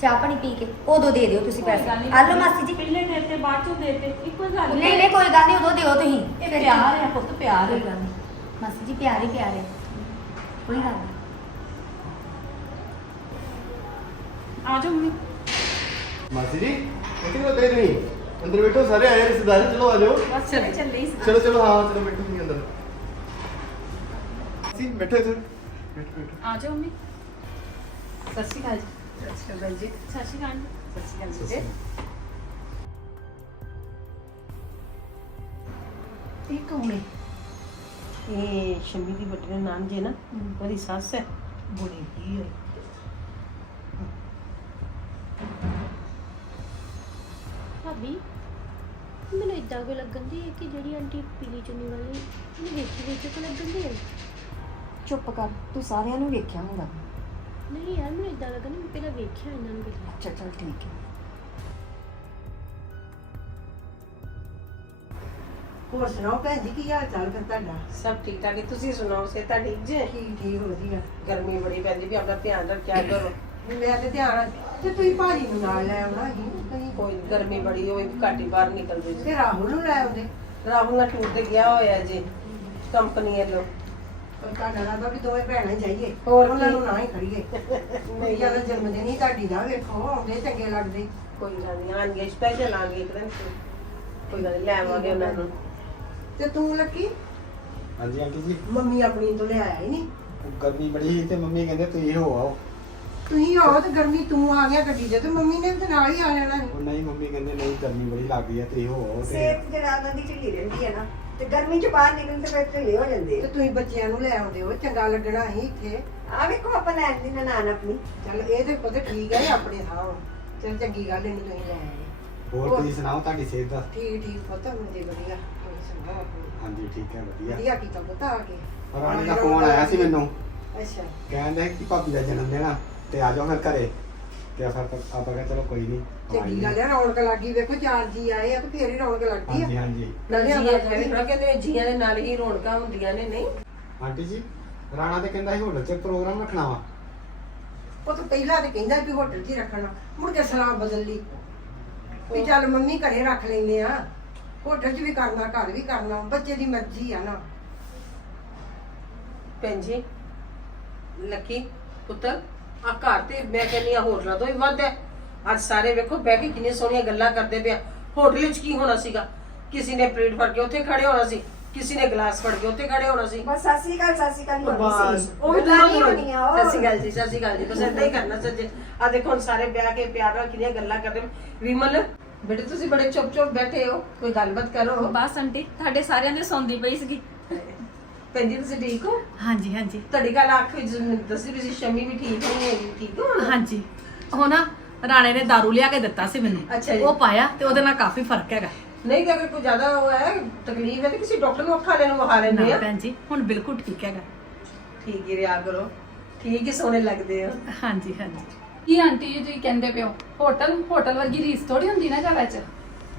ਚਾਹ ਪਾਣੀ ਪੀ ਕੇ ਉਦੋਂ ਦੇ ਦਿਓ ਤੁਸੀਂ ਪੈਸੇ। ਆ ਲਓ ਮਾਸੀ ਜੀ। ਪਹਿਲੇ ਦੇ ਤੇ ਬਾਅਦ ਚੋਂ ਦੇ ਤੇ ਇੱਕੋ ਹੀ ਗੱਲ ਨਹੀਂ ਨਹੀਂ ਕੋਈ ਗੱਲ ਨਹੀਂ ਉਦੋਂ ਦਿਓ ਤੁਸੀਂ। ਇਹ ਫਿਰ ਪਿਆਰ ਕੀ? ਹੈ ਪੁੱਤ ਪਿਆਰ ਕੋਈ ਹੈ ਗੱਲ ਨਹੀਂ ਮਾਸੀ ਜੀ ਪਿਆਰ ਹੀ ਪਿਆਰ ਹੈ। ਕੋਈ ਗੱਲ ਨਹੀਂ ਆ ਜਾਓ ਮੰਮੀ। ਮਾਸੀ ਜੀ ਇੱਥੇ ਕਿਉਂ ਗਏ ਨਹੀਂ ਅੰਦਰ ਬੈਠੋ ਸਾਰੇ ਆਏ ਰਿਸ਼ਤੇਦਾਰ ਚਲੋ ਆ ਜਾਓ। ਬਸ ਚਲੇ ਚੱਲੇ ਹੀ ਸੀ। ਚਲੋ ਚਲੋ ਹਾਂ ਚਲੋ ਬੈਠੋ ਤੁਸੀਂ ਅੰਦਰ। ਸੀ ਬੈਠੋ ਬੈਠੋ ਆ ਜਾਓ ਮੰਮੀ। ਸਤਿ ਸ਼੍ਰੀ ਅਕਾਲ ਜੀ। ਸਤਿ ਸ਼੍ਰੀ ਅਕਾਲ ਜੀ। ਸਤਿ ਸ਼੍ਰੀ ਅਕਾਲ। ਸਤਿ ਸ਼੍ਰੀ ਅਕਾਲ ਜੀ ਇਹ ਕੌਣ ਹੈ? ਇਹ ਸ਼ਮੀ ਦੀ ਬੱਟੀ ਦਾ ਨਾਮ ਜੇ ਨਾ ਉਹਦੀ ਸੱਸ ਹੈ। ਬੜੀ ਕੀ ਹੈ। ਭਾਬੀ ਮੈਨੂੰ ਇਦਾਂ ਕੋਈ ਲੱਗਣ ਦੀ ਹੈ ਕਿ ਜਿਹੜੀ ਆਂਟੀ ਪੀਲੀ ਚੁੰਨੀ ਵਾਲੀ ਉਹਨੂੰ ਵੇਖੀ ਵੇਖੀ ਕੋ ਲੱਗਣ ਦੀ ਹੈ? ਚੁੱਪ ਕਰ ਤੂੰ ਸਾਰਿਆਂ ਨੂੰ ਵੇਖਿਆ ਹੁੰਦਾ ਨਹੀਂ ਯਾਰ ਮੈਨੂੰ ਇਦਾਂ ਲੱਗਣ ਮੈਂ ਪਹਿਲਾਂ ਵੇਖਿਆ ਇਹਨਾਂ ਨੂੰ ਪਹਿਲਾਂ। ਅੱਛਾ ਚਲ ਠੀਕ ਹੈ। ਹੋਰ ਸੁਣਾਓ ਭੈਣ ਜੀ ਕੀ ਹਾਲ ਚਾਲ ਫਿਰ ਤੁਹਾਡਾ? ਸਭ ਠੀਕ ਠਾਕ ਹੈ ਤੁਸੀਂ ਸੁਣਾਓ ਸੇ ਤੁਹਾਡੀ? ਜੇ ਠੀਕ ਠੀਕ ਵਧੀਆ। ਗਰਮੀ ਬੜੀ ਪੈਂਦੀ ਵੀ ਆਪਣਾ ਧਿਆਨ ਰੱਖਿਆ ਕਰੋ। ਮੈਂ ਤੇ ਧਿਆਨ ਤੇ ਤੁਸੀਂ ਭਾਜੀ ਨੂੰ ਨਾਲ ਲੈ ਆਉਣਾ ਸੀ ਕਹੀਂ ਕੋਈ ਗਰਮੀ ਬੜੀ ਹੋਈ ਘੱਟ ਹੀ ਬਾਹਰ ਨਿਕਲਦੇ ਤੇ ਰਾਹੁਲ ਨੂੰ ਲੈ ਆਉਂਦੇ। ਰਾਹੁਲ ਨਾਲ ਟੂਰ ਤੇ ਗਿਆ ਹੋਇਆ ਜੀ ਕੰਪਨੀ ਵੱਲੋਂ। ਪਰ ਤੁਹਾਡਾ ਲੱਗਦਾ ਵੀ ਦੋਵੇਂ ਭੈਣਾਂ ਹੀ ਜਾਈਏ। ਹੋਰ ਉਹਨਾਂ? ਨੂੰ ਨਾ ਹੀ ਖੜੀਏ। ਨਹੀਂ ਜ਼ਿਆਦਾ ਜਨਮ ਦਿਨ ਹੀ ਤੁਹਾਡੀ ਦਾ ਵੇਖੋ ਆਉਂਦੇ ਚੰਗੇ ਲੱਗਦੇ। ਕੋਈ ਗੱਲ ਨਹੀਂ ਆਣਗੇ ਸਪੈਸ਼ਲ ਆਣਗੇ ਇੱਕ ਦਿਨ। ਕੋਈ ਗੱਲ ਨੀ, ਲੈ ਆਵਾਂਗੇ ਉਹਨਾਂ ਨੂੰ। ਤੇ ਤੂੰ ਲੱਕੀ? ਹਾਂਜੀ ਆਂਟੀ ਜੀ। ਮੰਮੀ ਆਪਣੀ ਤੋਂ ਲਿਆਇਆ ਹੀ ਨਹੀਂ। ਉਹ ਗਰਮੀ ਬੜੀ ਸੀ ਤੇ ਮੰਮੀ ਕਹਿੰਦੇ ਤੁਸੀਂ ਹੋ ਆਓ। ਤੁਸੀਂ ਆਓ ਤੇ ਗਰਮੀ ਤੂੰ ਆ ਗਿਆ ਗੱਡੀ 'ਚ ਤੇ ਮੰਮੀ ਨੇ ਤੇ ਨਾਲ ਹੀ ਆ ਜਾਣਾ। ਸੀ ਉਹ ਨਹੀਂ ਮੰਮੀ ਕਹਿੰਦੇ ਨਹੀਂ ਗਰਮੀ ਬੜੀ ਲੱਗਦੀ ਹੈ ਤੁਸੀਂ ਹੋ ਆਓ ਤੇ ਸਿਹਤ ਜਿਹੜਾ ਉਹਨਾਂ ਦੀ ਢਿੱਲੀ ਰਹਿੰਦੀ ਹੈ ਨਾ। ਤੇ ਗਰਮੀ ਚ ਬਾਹਰ ਨਿਕਲਣ ਤੇ ਫਿਰ ਢਿੱਲੇ ਹੋ ਜਾਂਦੇ ਤੇ ਤੁਸੀਂ ਬੱਚਿਆਂ ਨੂੰ ਲੈ ਆਉਂਦੇ ਹੋ ਚੰਗਾ ਲੱਗਣਾ ਸੀ ਇੱਥੇ। ਆ ਵੇਖੋ ਆਪਾਂ ਲੈਣ ਦੀ ਨਨਾਣ ਆਪਣੀ। ਚੱਲ ਇਹ ਤੇ ਪਤਾ ਠੀਕ ਹੈ ਆਪਣੇ ਥਾਂ ਚੱਲ ਚੰਗੀ ਗੱਲ ਨਹੀਂ ਤੁਸੀਂ ਲੈ ਆਏ। ਹੋਰ ਤੁਸੀਂ ਸੁਣਾਓ ਤੁਹਾਡੀ ਸਿਹਤ ਦਾ? ਠੀਕ ਠੀਕ ਪਤਾ ਮੁੰਡੇ ਵਧੀਆ ਤੁਸੀਂ ਸੁਣਾਓ ਆਪਣੀ? ਹਾਂਜੀ ਠੀਕ ਹੈ ਵਧੀਆ। ਵਧੀਆ ਕੀਤਾ ਪਤਾ ਆ ਕੇ। ਰਾਣੀ ਦਾ ਫੋਨ ਆਇਆ ਸੀ ਮੈਨੂੰ। ਅੱਛਾ। ਕਹਿੰਦੇ ਕਿ ਭਾਬੀ ਦਾ ਜਨਮ ਦਿਨ ਆ ਤੇ ਆ ਜਾਓ ਫਿਰ ਘਰੇ। ਤੇ ਫਿਰ ਆਪਾਂ ਕਹਿੰਦੇ ਚਲੋ ਕੋਈ ਨਹੀਂ ਚੰਗੀ ਗੱਲ ਹੈ ਰੌਣਕ ਲੱਗੀ ਵੇਖੋ ਚਾਰ ਜੀ ਆਏ ਆ ਤੇ ਫੇਰ ਹੀ ਰੌਣਕ ਲੱਗਦੀ ਹਾਂਜੀ ਆ ਹਾਂਜੀ ਥੋੜਾ ਕਹਿੰਦੇ ਜੀਆਂ ਦੇ ਨਾਲ ਹੀ ਰੌਣਕਾਂ ਹੁੰਦੀਆਂ ਨੇ ਨਹੀਂ? ਆਂਟੀ ਜੀ ਰਾਣਾ ਤੇ ਕਹਿੰਦਾ ਸੀ ਹੋਟਲ 'ਚ ਪ੍ਰੋਗਰਾਮ ਰੱਖਣਾ ਵਾ। ਉਹ ਤਾਂ ਪਹਿਲਾਂ ਤੇ ਕਹਿੰਦਾ ਵੀ ਹੋਟਲ 'ਚ ਹੀ ਰੱਖਣਾ। ਮੁੜ ਕੇ ਸਲਾਹ ਬਦਲ ਲਈ। ਵੀ ਚੱਲ ਮੰਮੀ ਘਰੇ ਰੱਖ ਲੈਂਦੇ ਆ। ਹੋਟਲ 'ਚ ਵੀ ਕਰਨਾ ਘਰ ਵੀ ਕਰਨਾ ਬੱਚੇ ਦੀ ਮਰਜ਼ੀ ਆ ਨਾ। ਭੈਣ ਜੀ ਲੱਕੀ ਪੁੱਤਰ ਆ ਘਰ ਤੇ ਮੈਂ ਕਹਿੰਦੀ ਆ ਹੋਟਲਾਂ ਤੋਂ ਵੀ ਵੱਧ ਹੈ। ਅੱਜ ਸਾਰੇ ਵੇਖੋ ਬਹਿ ਕੇ ਕਿੰਨੀਆਂ ਸੋਹਣੀਆਂ ਗੱਲਾਂ ਕਰਦੇ ਪਿਆ ਹੋਟਲ ਵਿੱਚ ਕੀ ਹੋਣਾ ਸੀਗਾ? ਕਿਸੇ ਨੇ ਪਲੇਟ ਫੜ ਕੇ ਉੱਥੇ ਖੜੇ ਹੋਣਾ ਸੀ। ਕਿਸੇ ਨੇ ਗਲਾਸ ਫੜ ਕੇ ਉੱਥੇ ਖੜੇ ਹੋਣਾ ਸੀ। ਬਸ ਸਤਿ ਸ਼੍ਰੀ ਅਕਾਲ ਸਤਿ ਸ਼੍ਰੀ ਅਕਾਲ ਹੋਣੀ ਬਸ। ਸੀ ਉਹ ਵੀ ਗੱਲਾਂ ਦੂਰੋਂ ਨਹੀਂ ਹੋਣੀਆਂ ਉਹ। ਸਤਿ ਸ਼੍ਰੀ ਅਕਾਲ ਜੀ ਸਤਿ ਸ਼੍ਰੀ ਅਕਾਲ ਜੀ। ਬਸ ਏਦਾਂ ਹੀ ਕਰਨਾ ਸੱਜੇ। ਆ ਦੇਖੋ ਹੁਣ ਸਾਰੇ ਵਿਆਹ ਕੇ ਪਿਆਰ ਨਾਲ ਕਿੰਨੀਆਂ ਗੱਲਾਂ ਕਰਦੇ ਵਿਮਲ ਬੇਟੇ ਤੁਸੀਂ ਬੜੇ ਚੁੱਪ ਚੁੱਪ ਬੈਠੇ ਹੋ। ਕੋਈ ਗੱਲਬਾਤ ਕਰੋ। ਬਸ ਆਂਟੀ ਤੁਹਾਡੇ ਸਾਰਿਆਂ ਦੇ ਸੌਂਦੀ ਪਈ ਸੀਗੀ। ਭੈਣ ਜੀ ਤੁਸੀਂ ਠੀਕ ਹੋ? ਹਾਂਜੀ ਹਾਂਜੀ। ਤੁਹਾਡੀ ਗੱਲ ਵਿੱਚ ਦੱਸੀ ਵੀ ਸੀ ਸ਼ਮੀ ਵੀ ਠੀਕ ਨਹੀਂ ਹੈਗੀ। ਠੀਕ ਹੋ ਹੁਣ? ਹਾਂਜੀ। ਉਹ ਨਾ ਰਾਣੇ ਨੇ दारू ਲਿਆ ਕੇ ਦਿੱਤਾ ਸੀ ਮੈਨੂੰ। ਅੱਛਾ ਜੀ। ਉਹ ਪਾਇਆ ਤੇ ਉਹਦੇ ਨਾਲ ਕਾਫੀ ਫ਼ਰਕ ਹੈਗਾ। ਨਹੀਂ ਤਾਂ ਅਗਰ ਕੋਈ ਜ਼ਿਆਦਾ ਉਹ ਹੈ ਤਕਲੀਫ ਹੈ ਤਾਂ ਕਿਸੇ ਡਾਕਟਰ ਨੂੰ ਅੱਖਾਂ ਵਾਲੇ ਨੂੰ ਵਿਖਾ ਲੈਂਦੇ ਨਾ ਆ। ਭੈਣ ਜੀ ਹੁਣ ਬਿਲਕੁਲ ਠੀਕ ਹੈਗਾ। ਠੀਕ ਹੀ ਰਿਹਾ ਕਰੋ। ਠੀਕ ਹੀ ਸੋਹਣੇ ਲੱਗਦੇ ਆ। ਹਾਂਜੀ ਹਾਂਜੀ। ਕੀ ਆਂਟੀ ਜੀ ਤੁਸੀਂ ਕਹਿੰਦੇ ਪਿਓ ਹੋਟਲ ਹੋਟਲ ਵਰਗੀ ਰੀਸ ਥੋੜੀ ਹੁੰਦੀ ਨਾ ਜਗ੍ਹਾ 'ਚ?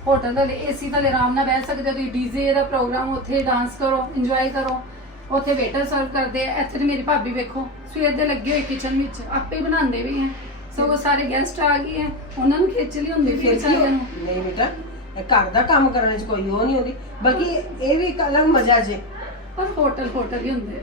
ਹੋਟਲ ਦੇ ਏਸੀ ਥੱਲੇ ਆਰਾਮ ਨਾਲ ਬਹਿ ਸਕਦੇ ਹੋ ਤੁਸੀਂ ਡੀਜੇ ਦਾ ਪ੍ਰੋਗਰਾਮ ਉੱਥੇ ਡਾਂਸ ਕਰੋ ਇੰਜੋਏ ਕਰੋ ਉੱਥੇ ਵੇਟਰ ਸਰਵ ਕਰਦੇ ਆ ਇੱਥੇ ਤੇ ਮੇਰੀ ਭਾਬੀ ਵੇਖੋ ਸਵੇਰ ਦੇ ਲੱਗੇ ਹੋਏ ਕਿਚਨ ਵਿੱਚ ਆਪੇ ਬਣਾਉਂਦੇ ਵੀ ਹੈ। ਸਗੋਂ ਸਾਰੇ ਗੈਸਟ ਆ ਗਏ ਹੈ ਉਹਨਾਂ ਨੂੰ ਖਿੱਚ ਲਈ ਹੁੰਦੀ ਫਿਰ ਫਿਰ ਕੀ ਸਾਰਿਆਂ ਨੂੰ। ਨਹੀਂ ਬੇਟਾ ਇਹ ਘਰ ਦਾ ਕੰਮ ਕਰਨ ਵਿੱਚ ਕੋਈ ਉਹ ਨਹੀਂ ਹੁੰਦੀ। ਬਲਕਿ ਇਹ ਵੀ ਇੱਕ ਅਲੱਗ ਮਜ਼ਾ ਜੇ। ਪਰ ਹੋਟਲ ਹੋਟਲ ਹੀ ਹੁੰਦੇ ਆ।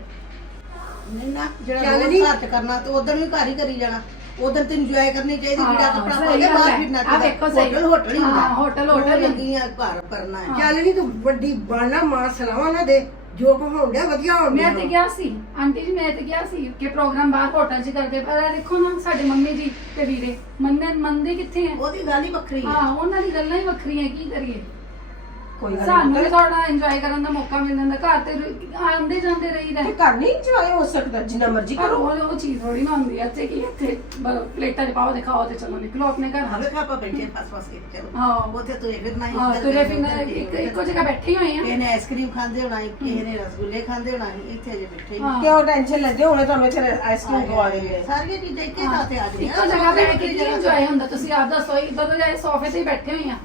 ਨਹੀਂ ਨਾ ਜਿਹੜਾ ਚੱਲ ਰੋਜ਼ ਨੀ। ਘਰ ਚ ਕਰਨਾ ਤੇ ਉਦੋਂ ਵੀ ਘਰ ਹੀ ਕਰੀ ਜਾਣਾ। ਉਦੋਂ ਤੇ ਇੰਜੋਏ ਕਰਨੀ ਚਾਹੀਦੀ ਹਾਂ, ਜਿਹੜਾ ਕੱਪੜਾ ਪਾ ਸਹੀ ਕੇ ਗੱਲ ਬਾਹਰ ਹੈ। ਫਿਰਨਾ ਆਹ ਵੇਖੋ ਸਹੀ। ਹੋਟਲ ਹੋਟਲ ਹੀ ਹੁੰਦਾ। ਹਾਂ, ਹੋਟਲ ਹੋਟਲ ਹੀ ਹੁੰਦਾ। ਲੱਗੀਆਂ ਘਰ ਕਰਨਾ ਹੈ। ਚੱਲ ਨਹੀਂ ਤੂੰ ਵੱਡੀ ਬਾਣਾ ਮਾਰ ਸਲਾਵਾ ਨਾ ਦੇ। ਜੋ ਕੋ ਹੋਣ ਡਿਆ ਵਧੀਆ ਹੋਣ ਮੈਂ ਡਿਆ। ਤੇ ਗਿਆ ਸੀ। ਆਂਟੀ ਜੀ ਮੈਂ ਤੇ ਗਿਆ ਸੀ ਕਿ ਪ੍ਰੋਗਰਾਮ ਬਾਹਰ ਹੋਟਲ 'ਚ ਕਰਦੇ। ਪਰ ਇਹ ਦੇਖੋ ਨਾ ਸਾਡੇ ਮੰਮੀ ਜੀ ਤੇ ਵੀਰੇ ਮੰਨੇ ਮੰਨਦੇ ਕਿੱਥੇ ਆ? ਉਹਦੀ ਗੱਲ ਹੀ ਵੱਖਰੀ ਹੈ। ਹਾਂ ਉਹਨਾਂ ਦੀ ਗੱਲਾਂ ਹੀ ਵੱਖਰੀਆਂ ਕੀ ਕਰੀਏ? ਕੋਈ ਗੱਲ ਸਾਨੂੰ ਵੀ ਨਹੀਂ ਥੋੜਾ ਇੰਜੋਏ ਕਰਨ ਦਾ ਮੌਕਾ ਮਿਲ ਜਾਂਦਾ ਘਰ ਤੇ ਰ- ਆਉਂਦੇ ਜਾਂਦੇ ਰਹੀਦਾ ਤੇ ਘਰ ਨਹੀਂ ਇੰਜੋਏ ਹੋ ਸਕਦਾ ਜਿੰਨਾ ਮਰਜ਼ੀ ਪਰ ਕਰੋ। ਉਹ ਉਹ ਚੀਜ਼ ਥੋੜੀ ਨਾ ਹੁੰਦੀ ਹੈ ਇੱਥੇ ਕੀ ਇੱਥੇ ਬ- ਪਲੇਟਾਂ 'ਚ ਪਾਓ ਤੇ ਖਾਓ ਤੇ ਚਲੋ ਨਿਕਲੋ ਆਪਣੇ ਘਰ। ਹਾਵੇ ਆਪਾਂ ਬੈਠੇ ਫਸ ਫਸ ਕੇ ਚਲੋ। ਹਾਂ। ਉੱਥੇ ਤੁਰੇ ਫਿਰਨਾ ਹੀ ਹਾਂ ਇੱਧਰ ਤੁਰੇ ਫਿਰਨਾ, ਉੱਧਰ ਇੱਕ। ਇੱਕੋ ਜਗ੍ਹਾ ਬੈਠੇ ਹੀ ਹੋਏ ਆ। ਕਿਸੇ ਨੇ ਆਈਸਕ੍ਰੀਮ ਖਾਂਦੇ ਹੋਣਾ ਕਿਸੇ ਨੇ ਰਸਗੁੱਲੇ ਖਾਂਦੇ ਹੋਣਾ ਇੱਥੇ ਅਜੇ ਬੈਠੇ ਹੀ ਹਾਂ। ਕਿਉਂ ਟੈਨਸ਼ਨ ਲੈਂਦੇ ਹੋ? ਹੁਣੇ ਤੁਹਾਨੂੰ ਇੱਥੇ ਆਈਸਕ੍ਰੀਮ ਖਵਾ ਨਹੀਂ। ਸਾਰੀਆਂ ਚੀਜ਼ਾਂ ਇੱਕੇ ਥਾਂ ਤੇ ਆ ਜਾਣੀਆਂ ਇੱਕੋ ਜਗ੍ਹਾ ਬੈਠ ਕੇ ਕੀ ਇੰਜੋਏ ਹੁੰਦਾ ਤੁਸੀਂ ਆਪ ਦੱਸੋ ਇੱਧਰ ਜਾਏ ਸੋਫੇ ਤੇ ਹੀ ਬੈਠੇ ਹੋਏ ਆ।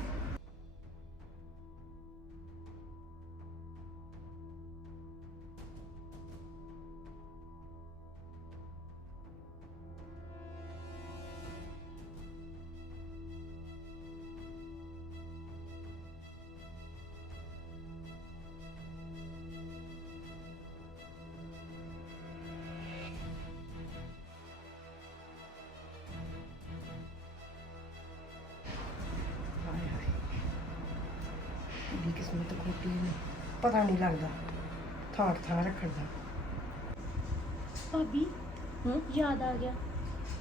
ਦੀ ਕਿਸਮਤ ਖੋਟੀ ਨੇ ਪਤਾ ਨਹੀਂ ਲੱਗਦਾ। ਥਾਂ ਥਾਂ ਰੱਖਣ ਦਾ ਭਾਬੀ ਯਾਦ ਆ ਗਿਆ।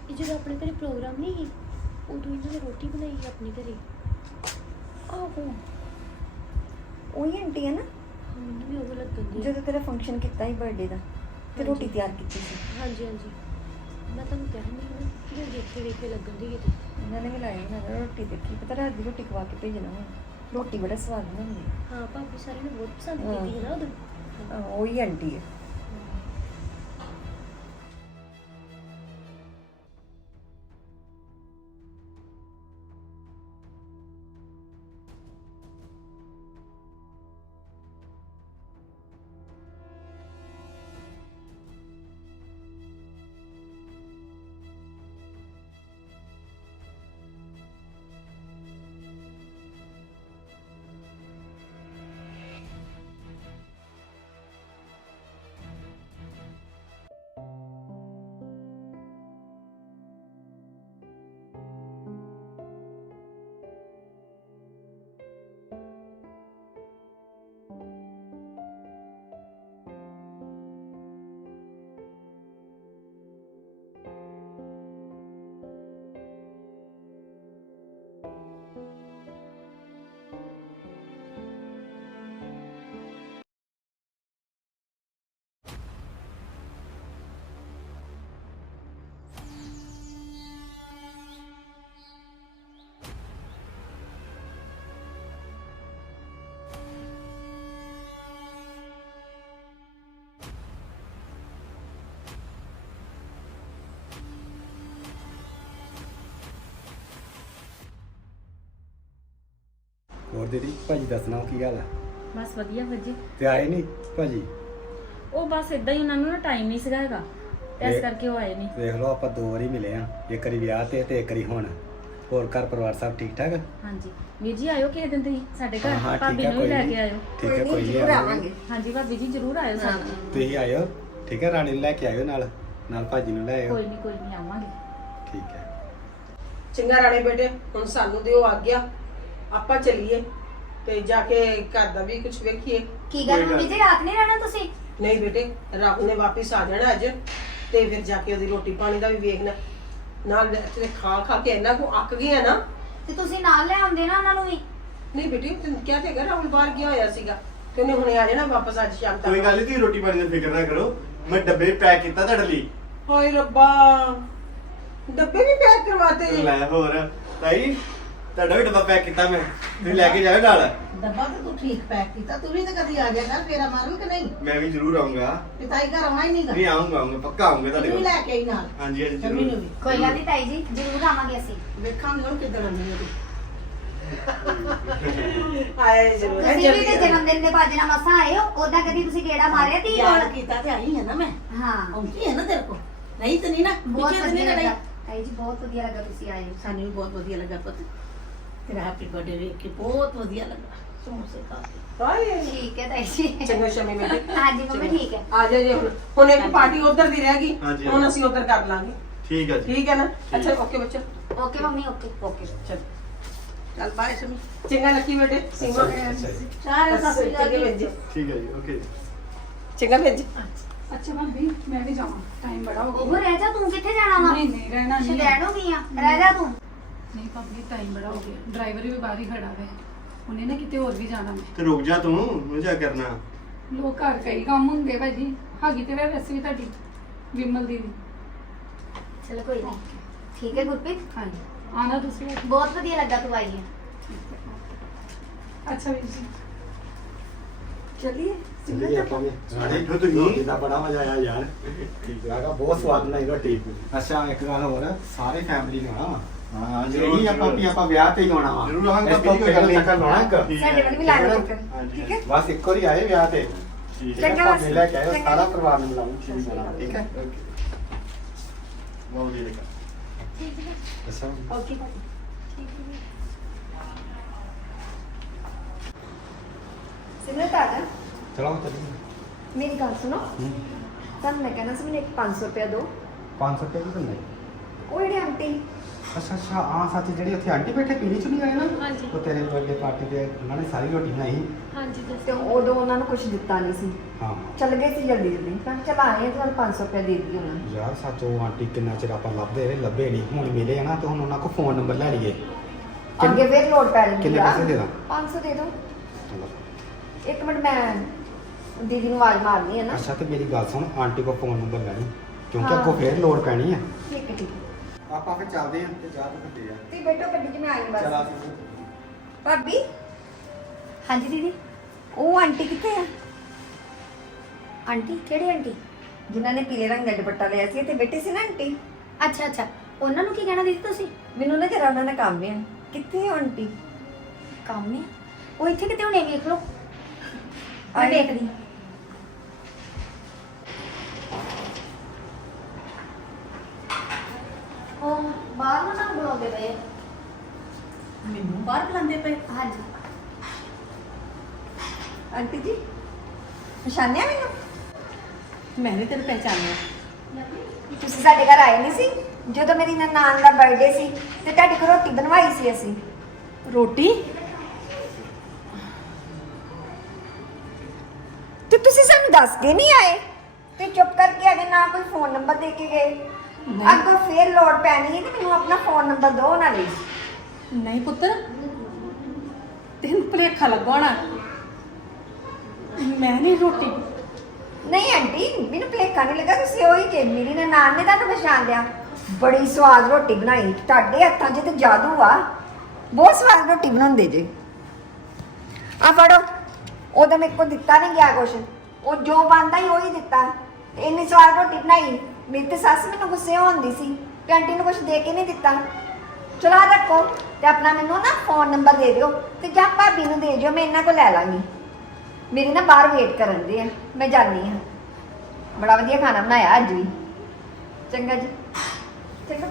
ਇਹ ਜਦੋਂ ਆਪਣੇ ਘਰੇ ਪ੍ਰੋਗਰਾਮ ਨਹੀਂ ਸੀ ਉਦੋਂ ਇਹਨਾਂ ਨੇ ਰੋਟੀ ਬਣਾਈ ਸੀ ਆਪਣੇ ਘਰੇ। ਆਹੋ ਉਹੀ ਆਂਟੀ ਹੈ ਨਾ। ਹਾਂ, ਮੈਨੂੰ ਵੀ ਉਹ ਲੱਗਣ ਦੀ ਜਦੋਂ ਤੇਰਾ ਫੰਕਸ਼ਨ ਕੀਤਾ ਸੀ ਬਰਥਡੇ ਦਾ ਤੇ ਰੋਟੀ ਤਿਆਰ ਕੀਤੀ ਸੀ। ਹਾਂਜੀ ਹਾਂਜੀ। ਮੈਂ ਤੁਹਾਨੂੰ ਕਹਿ ਨਹੀਂ ਨਾ ਕਿ ਮੈਂ ਦੇਖੇ ਦੇਖੇ ਲੱਗਣ ਦੀ ਕਿਤੇ। ਉਹਨਾਂ ਨੇ ਵੀ ਲਾਇਆ ਉਹਨਾਂ ਰੋਟੀ ਦੇਖੀ। ਪਤਾ ਰਾਤ ਦੀ ਰੋਟੀ ਖਵਾ ਕੇ ਭੇਜਣਾ ਵਾ। ਰੋਟੀ ਬੜਾ ਸਵਾਦ ਬਣਾਉਂਦੀ ਹਾਂ। ਭਾਬੀ ਸਾਰਿਆਂ ਨੇ ਬਹੁਤ ਪਸੰਦ ਹਾਂ। ਕੀਤੀ ਹੈ। ਨਾ ਉਦੋਂ ਆ ਉਹੀ ਆਂਟੀ ਹੈ। ਹੋਰ ਦੀਦੀ ਭਾਜੀ ਦੱਸਣਾ ਕੀ ਗੱਲ ਹੈ ਬਸ ਵਧੀਆ ਭਾਜੀ ਤੇ ਆਏ ਨਹੀਂ ਭਾਜੀ? ਉਹ ਬਸ ਇਦਾਂ ਹੀ ਉਹਨਾਂ ਨੂੰ ਨਾ ਟਾਈਮ ਨਹੀਂ ਸੀਗਾ ਹੈਗਾ। ਤੇ ਇਸ ਕਰਕੇ ਉਹ ਆਏ ਨਹੀਂ ਵੇਖ ਲਓ ਆਪਾਂ ਦੋ ਵਾਰੀ ਮਿਲੇ ਆ ਇੱਕ ਵਾਰੀ ਵਿਆਹ ਤੇ ਤੇ ਇੱਕ ਵਾਰੀ ਹੁਣ। ਹੋਰ ਘਰ ਪਰਿਵਾਰ ਸਭ ਠੀਕ ਠਾਕ? ਹਾਂਜੀ। ਵੀਰ ਜੀ ਆਇਓ ਕਿਸੇ ਦਿਨ ਤੁਸੀਂ ਸਾਡੇ ਹਾਂ ਹਾਂ ਘਰ ਠੀਕ ਭਾਬੀ ਨੂੰ ਵੀ ਕੋਈ ਲੈ ਕੇ ਆਇਓ। ਠੀਕ ਹੈ ਕੋਈ ਨਹੀਂ ਜ਼ਰੂਰ ਆਵਾਂਗੇ। ਆਵਾਂਗੇ। ਹਾਂਜੀ ਭਾਬੀ ਜੀ ਜ਼ਰੂਰ ਆਇਓ ਸਾਡੇ ਨਾਲ। ਤੁਸੀਂ ਆਇਓ ਠੀਕ ਹੈ ਰਾਣੀ ਨੂੰ ਲੈ ਕੇ ਆਇਓ ਨਾਲ ਨਾਲ ਭਾਜੀ ਨੂੰ ਲੈ ਆਇਓ। ਕੋਈ ਨਹੀਂ ਕੋਈ ਨਹੀਂ ਆਵਾਂਗੇ। ਠੀਕ ਹੈ ਚੰਗਾ ਰਾਣੇ ਬੇਟੇ ਹੁਣ ਸਾਨੂੰ ਦਿਓ ਆਗਿਆ। ਆਪਾਂ ਚੱਲੀਏ ਤੇ ਜਾ ਕੇ ਘਰ ਦਾ ਵੀ ਕੁਝ ਵੇਖੀਏ। ਕੀ ਗੱਲ ਮੰਮੀ ਜੀ ਰਾਤ ਨਹੀਂ ਰਹਿਣਾ ਤੁਸੀਂ? ਨਹੀਂ ਬੇਟੇ ਰੱਬ ਨੇ ਵਾਪਿਸ ਆ ਜਾਣਾ ਅੱਜ ਤੇ ਫਿਰ ਜਾ ਕੇ ਉਹਦੀ ਰੋਟੀ ਪਾਣੀ ਦਾ ਵੀ ਵੇਖਣਾ। ਨਾਲ ਤੇ ਖਾ ਖਾ ਕੇ ਇੰਨਾ ਕੋ ਅੱਕ ਗਿਆ ਨਾ। ਤੇ ਤੁਸੀਂ ਨਾਲ ਲੈ ਆਉਂਦੇ ਨਾ ਉਹਨਾਂ ਨੂੰ ਵੀ? ਨਹੀਂ ਬੇਟੀ ਤੈਨੂੰ ਕਿਹਾ ਤੇ ਹੈਗਾ ਰਾਹੁਲ ਬਾਹਰ ਗਿਆ ਹੋਇਆ ਸੀਗਾ। ਤੇ ਉਹਨੇ ਹੁਣੇ ਆ ਜਾਣਾ ਵਾਪਸ ਅੱਜ ਸ਼ਾਮ ਤੱਕ। ਕੋਈ ਗੱਲ ਨਹੀਂ ਤੁਸੀਂ ਰੋਟੀ ਪਾਣੀ ਦੀ ਫਿਕਰ ਨਾ ਕਰੋ। ਮੈਂ ਡੱਬੇ ਪੈਕ ਕੀਤਾ ਤੁਹਾਡੇ ਲਈ। ਹਾਏ ਰੱਬਾ ਡੱਬੇ ਵੀ ਪੈਕ ਕਰਵਾਤੇ। ਜੀ ਲੈ ਹੋਰ ਤਾਈ ਤੁਹਾਡਾ ਵੀ ਡੱਬਾ ਪੈਕ ਕੀਤਾ ਮੈਂ ਤੁਸੀਂ ਲੈ ਕੇ ਜਾਓ ਨਾਲ। ਡੱਬਾ ਤਾਂ ਤੂੰ ਠੀਕ ਪੈਕ ਕੀਤਾ ਤੂੰ ਵੀ ਤਾਂ ਕਦੀ ਆ ਗਿਆ ਕਰ ਫੇਰਾ ਮਾਰਨ ਕਿ ਨਹੀਂ? ਮੈਂ ਵੀ ਜ਼ਰੂਰ ਆਉਂਗਾ ਪਿਤਾਈ ਘਰ ਆਉਣਾ ਹੀ ਨਹੀਂਗਾ ਨਹੀਂ ਆਉਂਗਾ ਆਉਂਗਾ ਪੱਕਾ ਆਉਂਗਾ ਤੁਹਾਡੇ ਤੂੰ ਵੀ ਕੋਲ। ਲੈ ਕੇ ਆਈ ਨਾਲ। ਹਾਂਜੀ ਹਾਂਜੀ ਜ਼ਰੂਰ। ਵੀ। ਕੋਈ ਗੱਲ ਨਹੀਂ ਤਾਈ ਜੀ ਜ਼ਰੂਰ ਆਵਾਂਗੇ ਅਸੀਂ। ਵੇਖਾਂਗੇ ਹੁਣ ਕਿੱਦਣ ਆਉਂਦੀ ਹੈ ਆਏ ਜ਼ਰੂਰ ਹੈ ਤੁਸੀਂ ਵੀ ਤੇ ਜਨਮ ਦਿਨ ਦੇ ਬਾਜਣਾ ਮਸਾਂ ਆਏ ਹੋ? ਉਹਦਾ ਕਦੀ ਤੁਸੀਂ ਗੇੜਾ ਮਾਰਿਆ ਤੀ ਯਾਦ ਕੋਲ? ਕੀਤਾ ਤੇ ਆਈ ਹੈ ਨਾ ਮੈਂ। ਹਾਂ। ਆਉਂਦੀ ਹੈ ਨਾ ਤੇਰੇ ਕੋ ਨਹੀਂ ਤੇ ਨਹੀਂ ਨਾ ਬਹੁਤ ਪਿੱਛੇ ਤੇ ਨਹੀਂ ਵਧੀਆ ਲੱਗਾ। ਤਾਈ ਜੀ ਬਹੁਤ ਵਧੀਆ ਲੱਗਾ ਤੁਸੀਂ ਆਏ ਹੋ। ਸਾਨੂੰ ਵੀ ਬਹੁਤ ਵਧੀਆ ਲੱਗਾ ਪੁੱਤ। ਤੇਰਾ ਹੈਪੀ ਬਰਥਡੇ ਵੇਖ ਕੇ ਬਹੁਤ ਵਧੀਆ ਲੱਗਾ ਸਮੋਸੇ ਖਾ ਕੇ ਹਾਏ ਠੀਕ ਹੈ ਤਾਈ ਜੀ ਚੰਗਾ ਸ਼ਮੀ ਬੇਟੇ ਹਾਂਜੀ ਮੰਮੀ ਠੀਕ ਹੈ ਆ ਜਾ ਜੇ ਹੁਣ ਹੁਣ ਇੱਕ ਪਾਰਟੀ ਉਧਰ ਦੀ ਰਹਿ ਗਈ ਹਾਂਜੀ, ਹੁਣ ਅਸੀਂ ਉਧਰ ਕਰ ਲਾਂਗੇ ਠੀਕ ਹੈ ਜੀ ਠੀਕ ਹੈ ਨਾ ਅੱਛਾ ਓਕੇ ਬੱਚਾ ਓਕੇ ਮੰਮੀ ਓਕੇ ਓਕੇ ਚਲ ਚੱਲ ਬਾਏ ਸਮੀ ਚੰਗਾ ਲੱਕੀ ਬੇਟੇ ਸਿੰਗੋ ਸਾਰੇ ਸਤਿ ਸ੍ਰੀ ਅਕਾਲ ਚੰਗਾ ਜੀ ਭੈਣ ਜੀ ਠੀਕ ਹੈ ਜੀ ਓਕੇ ਜੀ ਚੰਗਾ ਭੈਣ ਜੀ ਅੱਛਾ ਭਾਬੀ ਮੈਂ ਵੀ ਜਾਵਾਂ ਟਾਈਮ ਬੜਾ ਹੋ ਉਹ ਗਿਆ ਰਹਿ ਜਾ ਤੂੰ ਕਿੱਥੇ ਜਾਣਾ ਵਾ ਨਹੀਂ ਨਹੀਂ ਰਹਿਣਾ ਨਹੀਂ ਸ਼ਦੈਣ ਹੋ ਗਈ ਆ ਰਹਿ ਜਾ ਤੂੰ ਨਹੀਂ ਭਾਬੀ ਟਾਈਮ ਬੜਾ ਹੋ ਗਿਆ। ਡਰਾਈਵਰ ਵੀ ਬਾਹਰ ਹੀ ਖੜਾ ਹੈ ਉਹਨੇ ਨਾ ਕਿਤੇ ਹੋਰ ਵੀ ਜਾਣਾ ਮੈਂ ਤੇ ਰੁਕ ਜਾ ਤੂੰ ਹੁਣ ਕੀ ਕਰਨਾ। ਲੋਕ ਘਰ ਕਈ ਕੰਮ ਹੁੰਦੇ ਭਾਜੀ। ਹਾਗੀ ਤੇ ਵੈਸੇ ਵੀ ਤੁਹਾਡੀ ਵਿਮਲ ਦੀ ਚਲੋ ਕੋਈ ਨਹੀਂ। ਠੀਕ ਹੈ ਗੁਰਪ੍ਰੀਤ? ਹਾਂਜੀ। ਆਣਾ ਤੁਸੀਂ। ਵੀ। ਬਹੁਤ ਵਧੀਆ ਲੱਗਾ ਤੂੰ ਆਈ ਹੈ। ਅੱਛਾ ਵੀਰ ਜੀ। ਚਲਿਏ। ਚਲੀਏ ਆਪਾਂ ਵੀ। ਰਾਣੀ ਫਿਰ ਤੁਸੀਂ- ਰੋਟੀ ਦਾ ਬੜਾ ਮਜ਼ਾ ਆਇਆ ਯਾਰ। ਠੀਕ ਲੱਗਾ ਬਹੁਤ ਸਵਾਦ ਬਣਾਈ ਰੋਟੀ। ਅੱਛਾ ਇੱਕ ਗੱਲ ਹੋਰ। ਸਾਰੇ ਫੈਮਿਲੀ ਨੇ ਆਉਣਾ ਵਾ ਹਾਂ ਜਿਹੜੀ ਆਪਾਂ ਵੀ ਆਪਾਂ ਵਿਆਹ ਤੇ ਹੀ ਆਉਣਾ ਵਾ। ਜ਼ਰੂਰ ਆਵਾਂਗੇ ਇਸ ਤੋਂ ਕੋਈ ਗੱਲ ਨਹੀਂ ਪਹਿਲਾਂ ਚੱਕਰ ਲਾਉਣਾ ਇੱਕ। ਠੀਕ ਹੈ। ਸਾਡੇ ਵੱਲ ਵੀ ਲਾ ਲਓ ਚੱਕਰ। ਠੀਕ ਹੈ? ਬਸ ਇੱਕ ਵਾਰੀ ਆਏ ਵਿਆਹ ਤੇ। ਠੀਕ ਠੀਕ ਹੈ ਹੈ ਭਾਬੀ ਲੈ ਕੇ ਆਇਓ। ਸਾਰਾ ਪਰਿਵਾਰ ਨੂੰ ਮਿਲਾਉਂਗੇ ਠੀਕ ਹੈ ਬਹੁਤ ਵਧੀਆ ਲੱਗਾ। ਅੱਛਾ ਓਕੇ ਸਿਮਰਤ ਆ ਜਾ ਚਲੋ ਚੱਲੀਏ। ਮੇਰੀ ਗੱਲ ਸੁਣੋ। ਤੁਹਾਨੂੰ ਮੈਂ ਕਹਿੰਦਾ ਸੀ ਮੈਨੂੰ ਇੱਕ 500 ਰੁਪਏ ਦਿਓ। 500 ਰੁਪਏ ਦੀ ਦਿੰਦੇ ਉਹ ਜਿਹੜੇ ਆਂਟੀ। ਅੱਛਾ ਅੱਛਾ ਆ ਸੱਚ ਜਿਹੜੀ ਉੱਥੇ ਆਂਟੀ ਬੈਠੇ ਪੀਣੀ ਚ ਨਹੀਂ ਆਏ ਨਾ? ਹਾਂਜੀ। ਉਹ ਤੇਰੇ ਬਰਥਡੇ ਪਾਰਟੀ ਤੇ ਉਹਨਾਂ ਨੇ ਸਾਰੀ ਰੋਟੀ ਬਣਾਈ ਹਾਂਜੀ ਦੱਸੋ। ਤੇ ਉਦੋਂ ਉਹਨਾਂ ਨੂੰ ਕੁਝ ਦਿੱਤਾ ਨਹੀਂ ਸੀ। ਹਾਂ। ਚੱਲ ਗਏ ਸੀ ਜਲਦੀ ਜਲਦੀ। ਤਾਂ ਚਲ ਆਏ ਆ ਤੁਹਾਨੂੰ 500 ਰੁਪਏ ਦੇ ਦਿੱਤੀ ਉਹਨਾਂ ਨੇ। ਯਾਰ ਸੱਚ ਉਹ ਆਂਟੀ ਕਿੰਨਾ ਚਿਰ ਆਪਾਂ ਲੱਭਦੇ ਰਹੇ ਲੱਭੇ ਨਹੀਂ। ਹੁਣ ਮਿਲੇ ਆ ਨਾ ਤੇ ਹੁਣ ਉਹਨਾਂ ਕੋਲ ਫੋਨ ਨੰਬਰ ਲੈ ਲਈਏ। ਕਿੰਨ- ਅੱਗੇ ਫੇਰ ਲੋਡ ਪੈ ਜਾਂਦੀ ਕਿੰਨੇ ਆ। ਪੈਸੇ ਦੇ ਦਾਂ? 500 ਦੇ ਦਿਓ। ਇੱਕ ਮਿੰਟ ਮੈਂ ਦੀਦੀ ਨੂੰ ਆਵਾਜ਼ ਮਾਰਨੀ ਹੈ ਨਾ। ਅੱਛਾ ਤੇ ਮੇਰੀ ਗੱਲ ਸੁਣ ਆਂਟੀ ਕੋਲ ਫੋਨ ਨੰਬਰ ਲੈਣੀ। ਕਿਉਂਕਿ ਹਾਂ। ਅੱਗੋਂ ਫੇਰ ਲੋੜ ਪੈਣੀ ਆ। ਠੀਕ ਹੈ ਠੀਕ ਹੈ। ਆਪਾਂ ਫਿਰ ਚੱਲਦੇ ਆਂ ਤੇ ਜਾ ਤੇ ਆ। ਤੁਸੀਂ ਬੈਠੋ ਗੱਡੀ 'ਚ ਮੈਂ ਆਈ ਬਸ। ਚਲਾ ਭਾਬੀ? ਹਾਂਜੀ ਦੀਦੀ। ਉਹ ਆਂਟੀ ਕਿੱਥੇ ਆ? ਆਂਟੀ ਕਿਹੜੀ ਆਂਟੀ? ਜਿਨ੍ਹਾਂ ਨੇ ਪੀਲੇ ਰੰਗ ਦਾ ਦੁਪੱਟਾ ਲਿਆ ਸੀ ਤੇ ਬੈਠੇ ਸੀ ਨਾ ਆਂਟੀ। ਅੱਛਾ ਅੱਛਾ। ਉਹਨਾਂ ਨੂੰ ਕੀ ਕਹਿਣਾ ਦੀਦੀ ਤੁਸੀਂ? ਮੈਨੂੰ ਨਾ ਜਰਾ ਉਹਨਾਂ ਦਾ ਕੰਮ ਹੈ ਕਿੱਥੇ ਹੋ ਆਂਟੀ? ਕੰਮ ਨੇ ਉਹ ਇੱਥੇ ਕਿਤੇ ਹੁਣੇ ਵੇਖ ਲਓ। ਮੈਂ ਆਏ। ਦੇਖਦੀ ਉਹ ਬਾਹਰ ਨੂੰ ਨਾ ਬੁਲਾਉਂਦੇ ਪਏ। ਆ। ਮੈਨੂੰ ਬਾਹਰ ਬੁਲਾਉਂਦੇ ਪਏ? ਹਾਂਜੀ। ਆਂਟੀ ਜੀ ਪਛਾਣਿਆ ਮੈਨੂੰ? ਮੈਂ ਨਹੀਂ ਤੈਨੂੰ ਪਹਿਚਾਨਿਆ ਤੁਸੀਂ ਸਾਡੇ ਘਰ ਆਏ ਨਹੀਂ ਸੀ? ਜਦੋਂ ਮੇਰੀ ਨਨਾਣ ਦਾ ਬਰਥਡੇ ਸੀ ਤੇ ਤੁਹਾਡੀ ਕੋਲ ਰੋਟੀ ਬਣਵਾਈ ਸੀ ਅਸੀਂ। ਰੋਟੀ? ਤੇ ਤੁਸੀਂ ਸਾਨੂੰ ਦੱਸ ਕੇ ਨਹੀਂ ਆਏ? ਤੇ ਚੁੱਪ ਕਰਕੇ ਅਗੇ ਨਾ ਕੋਈ ਫੋਨ ਨੰਬਰ ਦੇ ਕੇ ਗਏ। ਅੱਗੋਂ ਫੇਰ ਲੋੜ ਪੈਣੀ ਹੈ ਤੇ ਮੈਨੂੰ ਆਪਣਾ ਫੋਨ ਨੰਬਰ ਦਿਓ ਨਾਲੇ ਨਹੀਂ ਪੁੱਤਰ ਤੈਨੂੰ ਭੁਲੇਖਾ ਲੱਗਣਾ ਮੈਂ ਨਹੀਂ ਰੋਟੀ। ਨਹੀਂ ਆਂਟੀ ਮੈਨੂੰ ਭੁਲੇਖਾ ਨਹੀਂ ਲੱਗਾ ਤੁਸੀਂ ਉਹੀ ਕਿ ਮੇਰੀ ਨਨਾਣ ਨੇ ਤੁਹਾਨੂੰ ਪਛਾਣ ਲਿਆ। ਬੜੀ ਸਵਾਦ ਰੋਟੀ ਬਣਾਈ ਤੁਹਾਡੇ ਹੱਥਾਂ 'ਚ ਤੇ ਜਾਦੂ ਆ। ਬਹੁਤ ਸਵਾਦ ਰੋਟੀ ਬਣਾਉਂਦੇ ਜੇ। ਆ ਫੜੋ ਉਹਦਾ ਮੇਰੇ ਕੋਲ ਦਿੱਤਾ ਨਹੀਂ ਗਿਆ ਕੁਛ। ਉਹ ਜੋ ਬਣਦਾ ਹੀ ਉਹੀ ਦਿੱਤਾ। ਤੇ ਇੰਨੀ ਸਵਾਦ ਰੋਟੀ ਬਣਾਈ। ਮੇਰੀ ਤੇ ਸੱਸ ਮੈਨੂੰ ਗੁੱਸੇ ਹੋਉਂਦੀ ਸੀ ਕਿ ਆਂਟੀ ਨੂੰ ਕੁਛ ਦੇ ਕੇ ਨਹੀਂ ਦਿੱਤਾ। ਚਲੋ ਆਹ ਰੱਖੋ ਤੇ ਆਪਣਾ ਮੈਨੂੰ ਨਾ ਫੋਨ ਨੰਬਰ ਦੇ ਦਿਓ ਤੇ ਜਾਂ ਭਾਬੀ ਨੂੰ ਦੇ ਦਿਓ ਮੈਂ ਇਹਨਾਂ ਕੋਲ ਲੈ ਲਾਂਗੀ। ਮੇਰੀ ਨਾ ਬਾਹਰ ਵੇਟ ਕਰਨ ਦੇ ਆ, ਮੈਂ ਜਾਂਦੀ ਹਾਂ। ਬੜਾ ਵਧੀਆ ਖਾਣਾ ਬਣਾਇਆ ਅੱਜ ਵੀ। ਚੰਗਾ ਜੀ। ਚੰਗਾ।